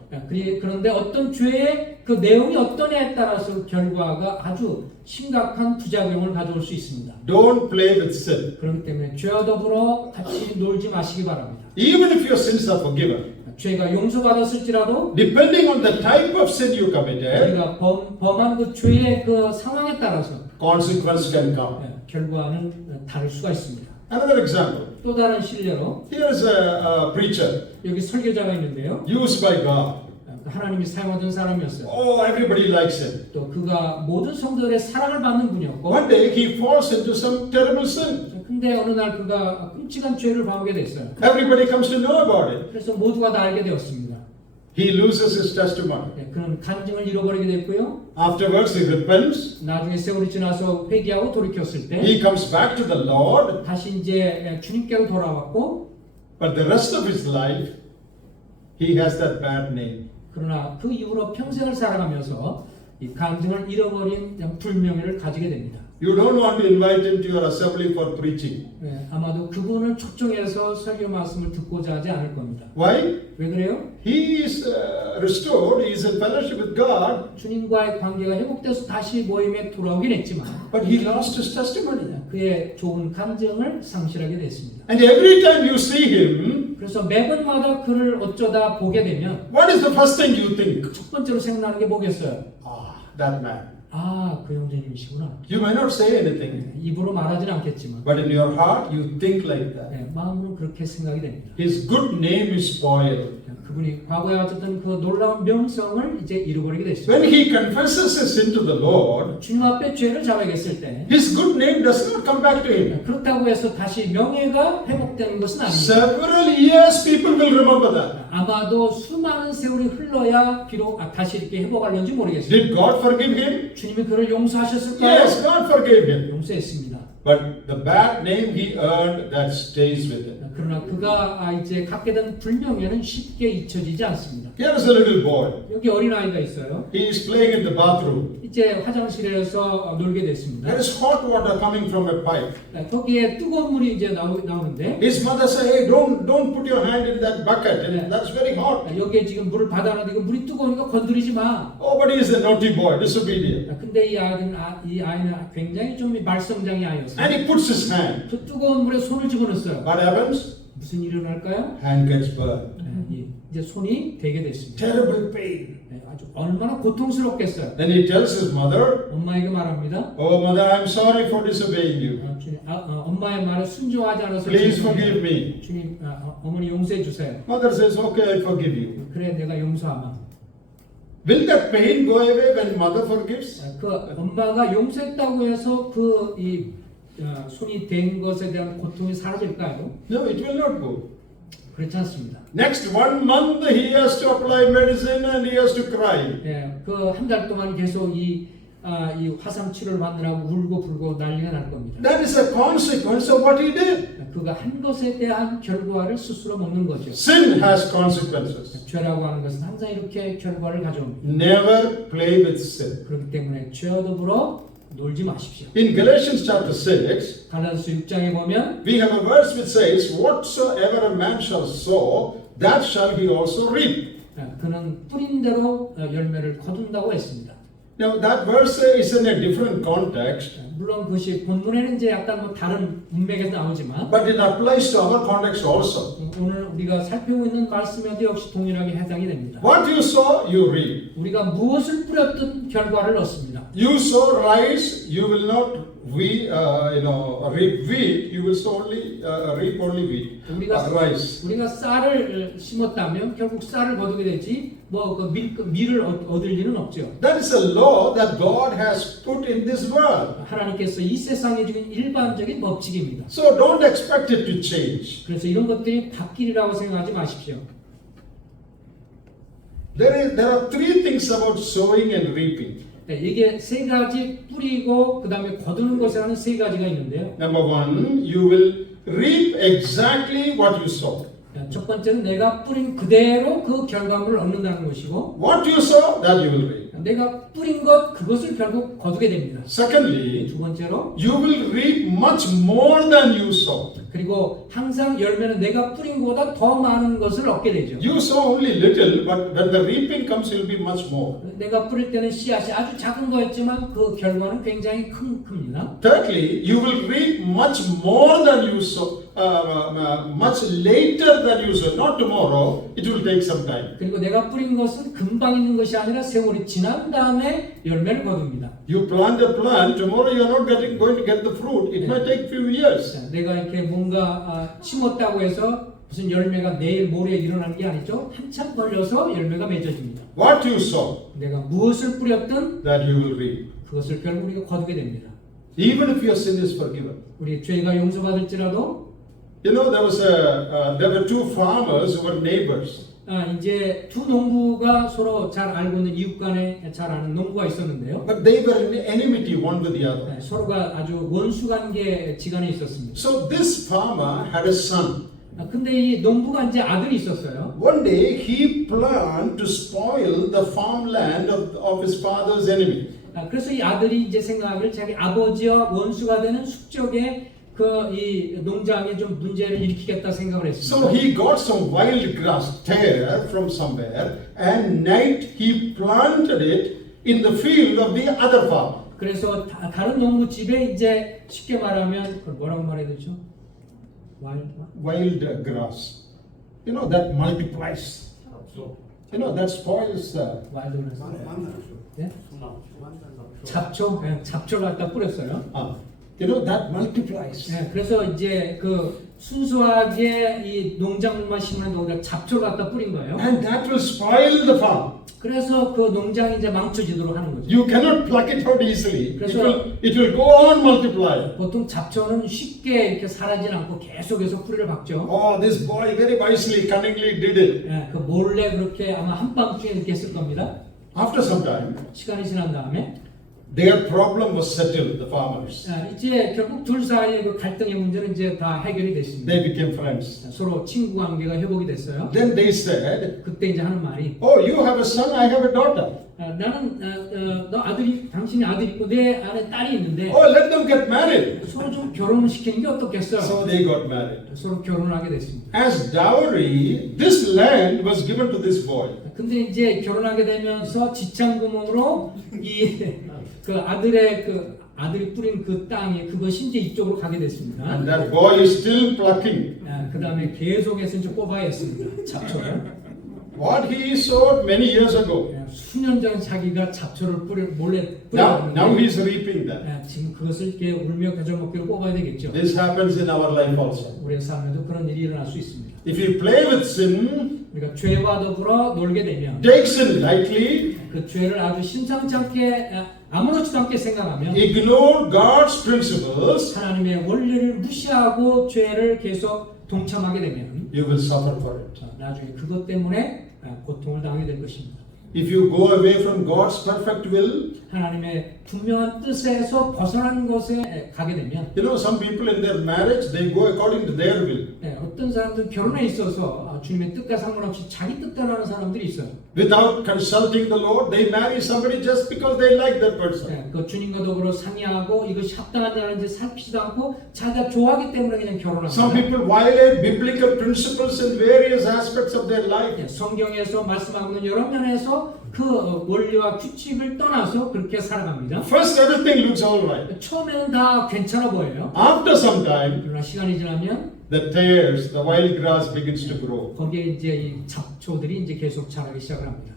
그런데 어떤 죄의 그 내용이 어떠냐에 따라서 결과가 아주 심각한 부작용을 가져올 수 있습니다. Don't play with sin. 그렇기 때문에 죄와 더불어 같이 놀지 마시기 바랍니다. Even if your sins are forgiven, 죄가 용서받았을지라도 depending on the type of sin you committed, 우리가 범한 그 죄의 그 상황에 따라서 consequence can come. 결과는 다를 수가 있습니다. Another example. 또 다른 실례로 Here is a preacher 여기 설교자가 있는데요. used by God. 하나님이 사용하던 사람이었어요. Oh, everybody likes him. 또 그가 모든 성도들의 사랑을 받는 분이었고 One day he falls into some terrible sin. 근데 어느 날 그가 끔찍한 죄를 범하게 됐어요. Everybody comes to know about it. 그래서 모두가 다 알게 되었습니다. He loses his testimony. 그는 간증을 잃어버리게 됐고요. Afterwards, he repents. 나중에 세월이 지나서 회개하고 돌이켰을 때 He comes back to the Lord. 다시 이제 주님께로 돌아왔고 But the rest of his life, he has that bad name. 그러나 그 이후로 평생을 살아가면서 이 간증을 잃어버린 불명예를 가지게 됩니다. You don't want to invite him to your assembly for preaching. 아마도 그분을 초청해서 설교 말씀을 듣고자 하지 않을 겁니다. Why? 왜 그래요? He is restored. He is in fellowship with God. 주님과의 관계가 회복돼서 다시 모임에 돌아오긴 했지만 But he lost his testimony. 그의 좋은 간증을 상실하게 됐습니다. And every time you see him, 그래서 매번마다 그를 어쩌다 보게 되면 what is the first thing you think? 첫 번째로 생각나는 게 뭐겠어요? Ah, that man. 그 형제님이시구나. You may not say anything, 입으로 말하진 않겠지만 but in your heart you think like that. 마음으로 그렇게 생각이 됩니다. His good name is spoiled. 그분이 과거에 어쨌든 그 놀라운 명성을 이제 잃어버리게 됐습니다. When he confesses his sin to the Lord, 주님 앞에 죄를 자백했을 때 his good name does not come back to him. 그렇다고 해서 다시 명예가 회복되는 것은 아닙니다. Several years people will remember that. 아마도 수많은 세월이 흘러야 비록 다시 이렇게 회복할는지 모르겠습니다. Did God forgive him? 주님이 그를 용서하셨을까요? Yes, God forgave him. 용서했습니다. But the bad name he earned, that stays with him. 그러나 그가 이제 갖게 된 불명예는 쉽게 잊혀지지 않습니다. Here is a little boy. 여기 어린아이가 있어요. He is playing in the bathroom. 이제 화장실에서 놀게 됐습니다. There is hot water coming from a pipe. 거기에 뜨거운 물이 이제 나오는데 His mother said, "Hey, don't put your hand in that bucket. That's very hot." 여기에 지금 물을 받아놨는데 이거 물이 뜨거우니까 건드리지 마. Oh, but he is a naughty boy, disobedient. 근데 이 아이는 굉장히 좀 말썽장이 아이였어요. And he puts his hand. 그 뜨거운 물에 손을 집어넣었어요. What happens? 무슨 일이 일어날까요? Hand gets burned. 이제 손이 되게 됐습니다. Terrible pain. 아주 얼마나 고통스럽겠어요. Then he tells his mother, 엄마에게 말합니다. "Oh, mother, I'm sorry for disobeying you. 주님, 엄마의 말에 순종하지 않아서 Please 죄송해요. forgive me." 주님, 어머니 용서해 주세요. Mother says, "Okay, I forgive you." 그래, 내가 용서하마. Will that pain go away when mother forgives? 그 엄마가 용서했다고 해서 손이 된 것에 대한 고통이 사라질까요? No, it will not go. 그렇지 않습니다. Next 1 month he has to apply medicine and he has to cry. 그 한 달 동안 계속 이 화상 치료를 받느라고 울고 불고 난리가 날 겁니다. That is a consequence of what he did. 그가 한 것에 대한 결과를 스스로 먹는 거죠. Sin has consequences. 죄라고 하는 것은 항상 이렇게 결과를 가져옵니다. Never play with sin. 그렇기 때문에 죄와 더불어 놀지 마십시오. In Galatians chapter 6, 갈라디아서 6장에 보면 we have a verse which says, whatsoever a man shall sow, that shall he also reap. 그는 뿌린 대로 열매를 거둔다고 했습니다. Now that verse is in a different context, 물론 그것이 본문에는 이제 약간 뭐 다른 문맥에서 나오지만 but it applies to our context also. 오늘 우리가 살피고 있는 말씀에도 역시 동일하게 해당이 됩니다. What you sow, you reap. 우리가 무엇을 뿌렸든 결과를 얻습니다. You sow rice, you will not reap wheat. You will sow only reap only wheat, rice. 우리가 쌀을 심었다면 결국 쌀을 거두게 되지 뭐 밀을 얻을 일은 없죠. That is a law that God has put in this world. 하나님께서 이 세상에 주신 일반적인 법칙입니다. So don't expect it to change. 그래서 이런 것들이 바뀌리라고 생각하지 마십시오. There are three things about sowing and reaping. 이게 세 가지 뿌리고 그 다음에 거두는 것이라는 세 가지가 있는데요. Number one, you will reap exactly what you sow. 첫 번째는 내가 뿌린 그대로 그 결과물을 얻는다는 것이고, What you sow, that you will reap. 내가 뿌린 것 그것을 결국 거두게 됩니다. Secondly, 두 번째로, you will reap much more than you sow. 그리고 항상 열매는 내가 뿌린 것보다 더 많은 것을 얻게 되죠. You sow only little, but when the reaping comes, it will be much more. 내가 뿌릴 때는 씨앗이 아주 작은 거였지만 그 결과는 굉장히 큽니다. Thirdly, you will reap much more than you sow, much later than you sow. Not tomorrow, it will take some time. 그리고 내가 뿌린 것은 금방 있는 것이 아니라 세월이 지난 다음에 열매를 거둡니다. You plant a plant, tomorrow you are not going to get the fruit. It might take few years. 자, 내가 이렇게 뭔가 심었다고 해서 무슨 열매가 내일 모레 일어나는 게 아니죠. 한참 걸려서 열매가 맺어집니다. What you sow, 내가 무엇을 뿌렸든 that you will reap. 그것을 결국 우리가 거두게 됩니다. Even if your sin is forgiven. 우리 죄가 용서받을지라도 You know, there were two farmers who were neighbors. 이제 두 농부가 서로 잘 알고 있는 이웃 간에 잘 아는 농부가 있었는데요. But they were in enmity one with the other. 서로가 아주 원수 관계 지간에 있었습니다. So this farmer had a son. 근데 이 농부가 이제 아들이 있었어요. One day he planned to spoil the farmland of his father's enemy. 그래서 이 아들이 이제 생각하기를 자기 아버지와 원수가 되는 숙적의 이 농장에 좀 문제를 일으키겠다 생각을 했습니다. So he got some wild grass, tare from somewhere, and night he planted it in the field of the other farmer. 그래서 다른 농부 집에 이제 쉽게 말하면 뭐라고 말해야 되죠? Wild grass. You know that multiplies. You know that spoils. 와일드 그래서 네? 잡초, 잡초를 갖다 뿌렸어요. You know that multiplies. 네, 그래서 이제 그 순수하게 이 농작물만 심는 농장 잡초를 갖다 뿌린 거예요. And that will spoil the farm. 그래서 그 농장이 이제 망쳐지도록 하는 거죠. You cannot pluck it out easily. 그래서 It will go on multiplying. 보통 잡초는 쉽게 이렇게 사라지지 않고 계속해서 뿌리를 박죠. Oh, this boy very wisely, cunningly did it. 예, 그 몰래 그렇게 아마 한밤중에 이렇게 했을 겁니다. After some time, 시간이 지난 다음에 their problem was settled, the farmers. 이제 결국 둘 사이의 그 갈등의 문제는 이제 다 해결이 됐습니다. They became friends. 서로 친구 관계가 회복이 됐어요. Then they said, 그때 이제 하는 말이 oh, you have a son, I have a daughter. 나는 너 아들이 당신이 아들이 있고 내 안에 딸이 있는데 Oh, let them get married. 서로 좀 결혼을 시키는 게 어떻겠어요? So they got married. 서로 결혼을 하게 됐습니다. As dowry, this land was given to this boy. 근데 이제 결혼하게 되면서 지참금으로 그 아들이 뿌린 그 땅이 그것이 이제 이쪽으로 가게 됐습니다. And that boy is still plucking. 그 다음에 계속해서 이제 뽑아야 했습니다. 잡초를. What he sowed many years ago. 수년 전 자기가 잡초를 몰래 Now he is reaping that. 지금 그것을 이렇게 울며 겨자 먹기로 뽑아야 되겠죠. This happens in our life also. 우리의 삶에도 그런 일이 일어날 수 있습니다. If you play with sin, 우리가 죄와 더불어 놀게 되면 take sin lightly, 그 죄를 아주 심상치 않게 아무렇지도 않게 생각하면 ignore God's principles, 하나님의 원리를 무시하고 죄를 계속 동참하게 되면 you will suffer for it. 나중에 그것 때문에 고통을 당하게 될 것입니다. If you go away from God's perfect will, 하나님의 분명한 뜻에서 벗어난 곳에 가게 되면 You know, some people in their marriage, they go according to their will. 어떤 사람들은 결혼에 있어서 주님의 뜻과 상관없이 자기 뜻대로 하는 사람들이 있어요. Without consulting the Lord, they marry somebody just because they like that person. 그 주님과 더불어 상의하고 이것이 합당하지 않은지 살피지도 않고 자기가 좋아하기 때문에 그냥 결혼합니다. Some people violate biblical principles in various aspects of their life. 성경에서 말씀하고 있는 여러 면에서 그 원리와 규칙을 떠나서 그렇게 살아갑니다. First, everything looks all right. 처음에는 다 괜찮아 보여요. After some time, 그러나 시간이 지나면 the tares, the wild grass begins to grow. 거기에 이제 이 잡초들이 이제 계속 자라기 시작을 합니다.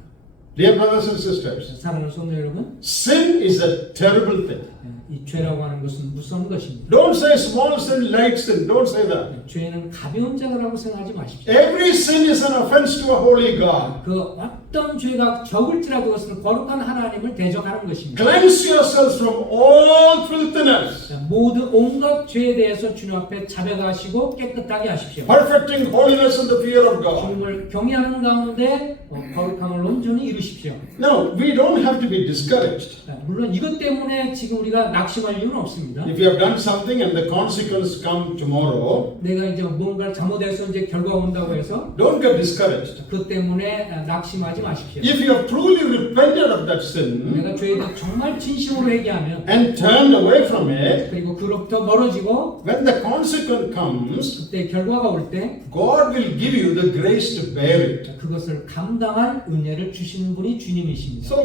Dear brothers and sisters, 사랑하는 성도 여러분, sin is a terrible thing. 이 죄라고 하는 것은 무서운 것입니다. Don't say small sin, light sin. Don't say that. 죄는 가벼운 자라고 생각하지 마십시오. Every sin is an offense to a holy God. 그 어떤 죄가 적을지라도 그것은 거룩한 하나님을 대적하는 것입니다. Cleanse yourselves from all filthiness, 모든 온갖 죄에 대해서 주님 앞에 자백하시고 깨끗하게 하십시오. perfecting holiness in the fear of God. 주님을 경외하는 가운데 거룩함을 온전히 이루십시오. Now, we don't have to be discouraged. 물론 이것 때문에 지금 우리가 낙심할 이유는 없습니다. If you have done something and the consequence come tomorrow, 내가 이제 뭔가를 잘못해서 이제 결과가 온다고 해서 don't get discouraged. 그 때문에 낙심하지 마십시오. If you have truly repented of that sin 내가 죄에 대해 정말 진심으로 회개하면 and turned away from it, 그리고 그로부터 멀어지고 when the consequence comes, 그때 결과가 올 때 God will give you the grace to bear it. 그것을 감당할 은혜를 주시는 분이 주님이십니다. So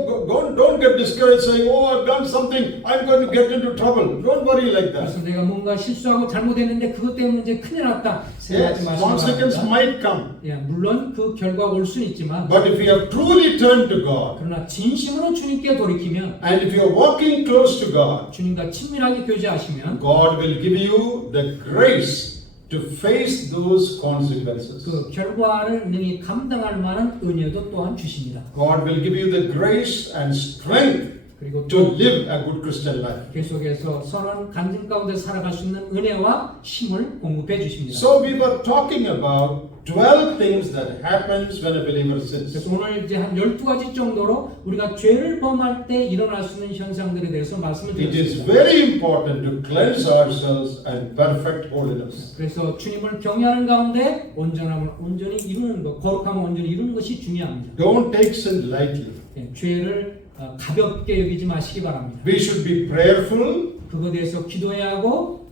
don't get discouraged saying, oh, I've done something, I'm going to get into trouble. Don't worry like 그래서 that. 내가 뭔가 실수하고 잘못했는데 그것 때문에 이제 큰일 났다 Yes, 생각하지 마시기 consequence 바랍니다. might come. 예, 물론 그 결과가 올 수는 있지만 But if you have truly turned to God, 그러나 진심으로 주님께 돌이키면 and if you are walking close to God, 주님과 친밀하게 교제하시면 God will give you the grace to face those consequences. 그 결과를 능히 감당할 만한 은혜도 또한 주십니다. God will give you the grace and strength 그리고 to 또 live a good Christian life. 계속해서 선한 간증 가운데 살아갈 수 있는 은혜와 힘을 공급해 주십니다. So we were talking about 12 things that happens when a believer sins. 그래서 오늘 이제 한 12가지 정도로 우리가 죄를 범할 때 일어날 수 있는 현상들에 대해서 말씀을 It is 드렸습니다. very important to cleanse ourselves and perfect holiness. 그래서 주님을 경외하는 가운데 온전함을 온전히 이루는 것, 거룩함을 온전히 이루는 것이 중요합니다. Don't take sin lightly. 죄를 가볍게 여기지 마시기 바랍니다. We should be prayerful 그것에 대해서 기도해야 하고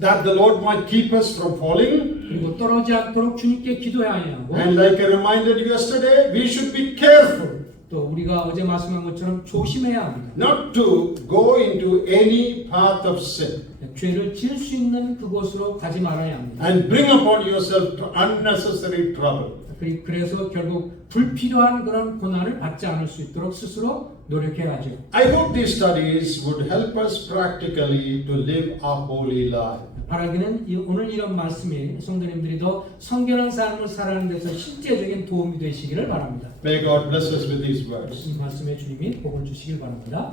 that the Lord might keep us from falling. 그리고 떨어지지 않도록 주님께 기도해야 하고 And like I reminded you yesterday, we should be careful 또 우리가 어제 말씀한 것처럼 조심해야 합니다. not to go into any path of sin 죄를 지을 수 있는 그곳으로 가지 말아야 합니다. and bring upon yourself unnecessary trouble. 그래서 결국 불필요한 그런 고난을 받지 않을 수 있도록 스스로 노력해야 하죠. I hope these studies would help us practically to live a holy life. 바라기는 오늘 이런 말씀이 성도님들이 더 성결한 삶을 살아가는 데서 실제적인 도움이 되시기를 바랍니다. May God bless us with these words. 이 말씀에 주님이 복을 주시길 바랍니다.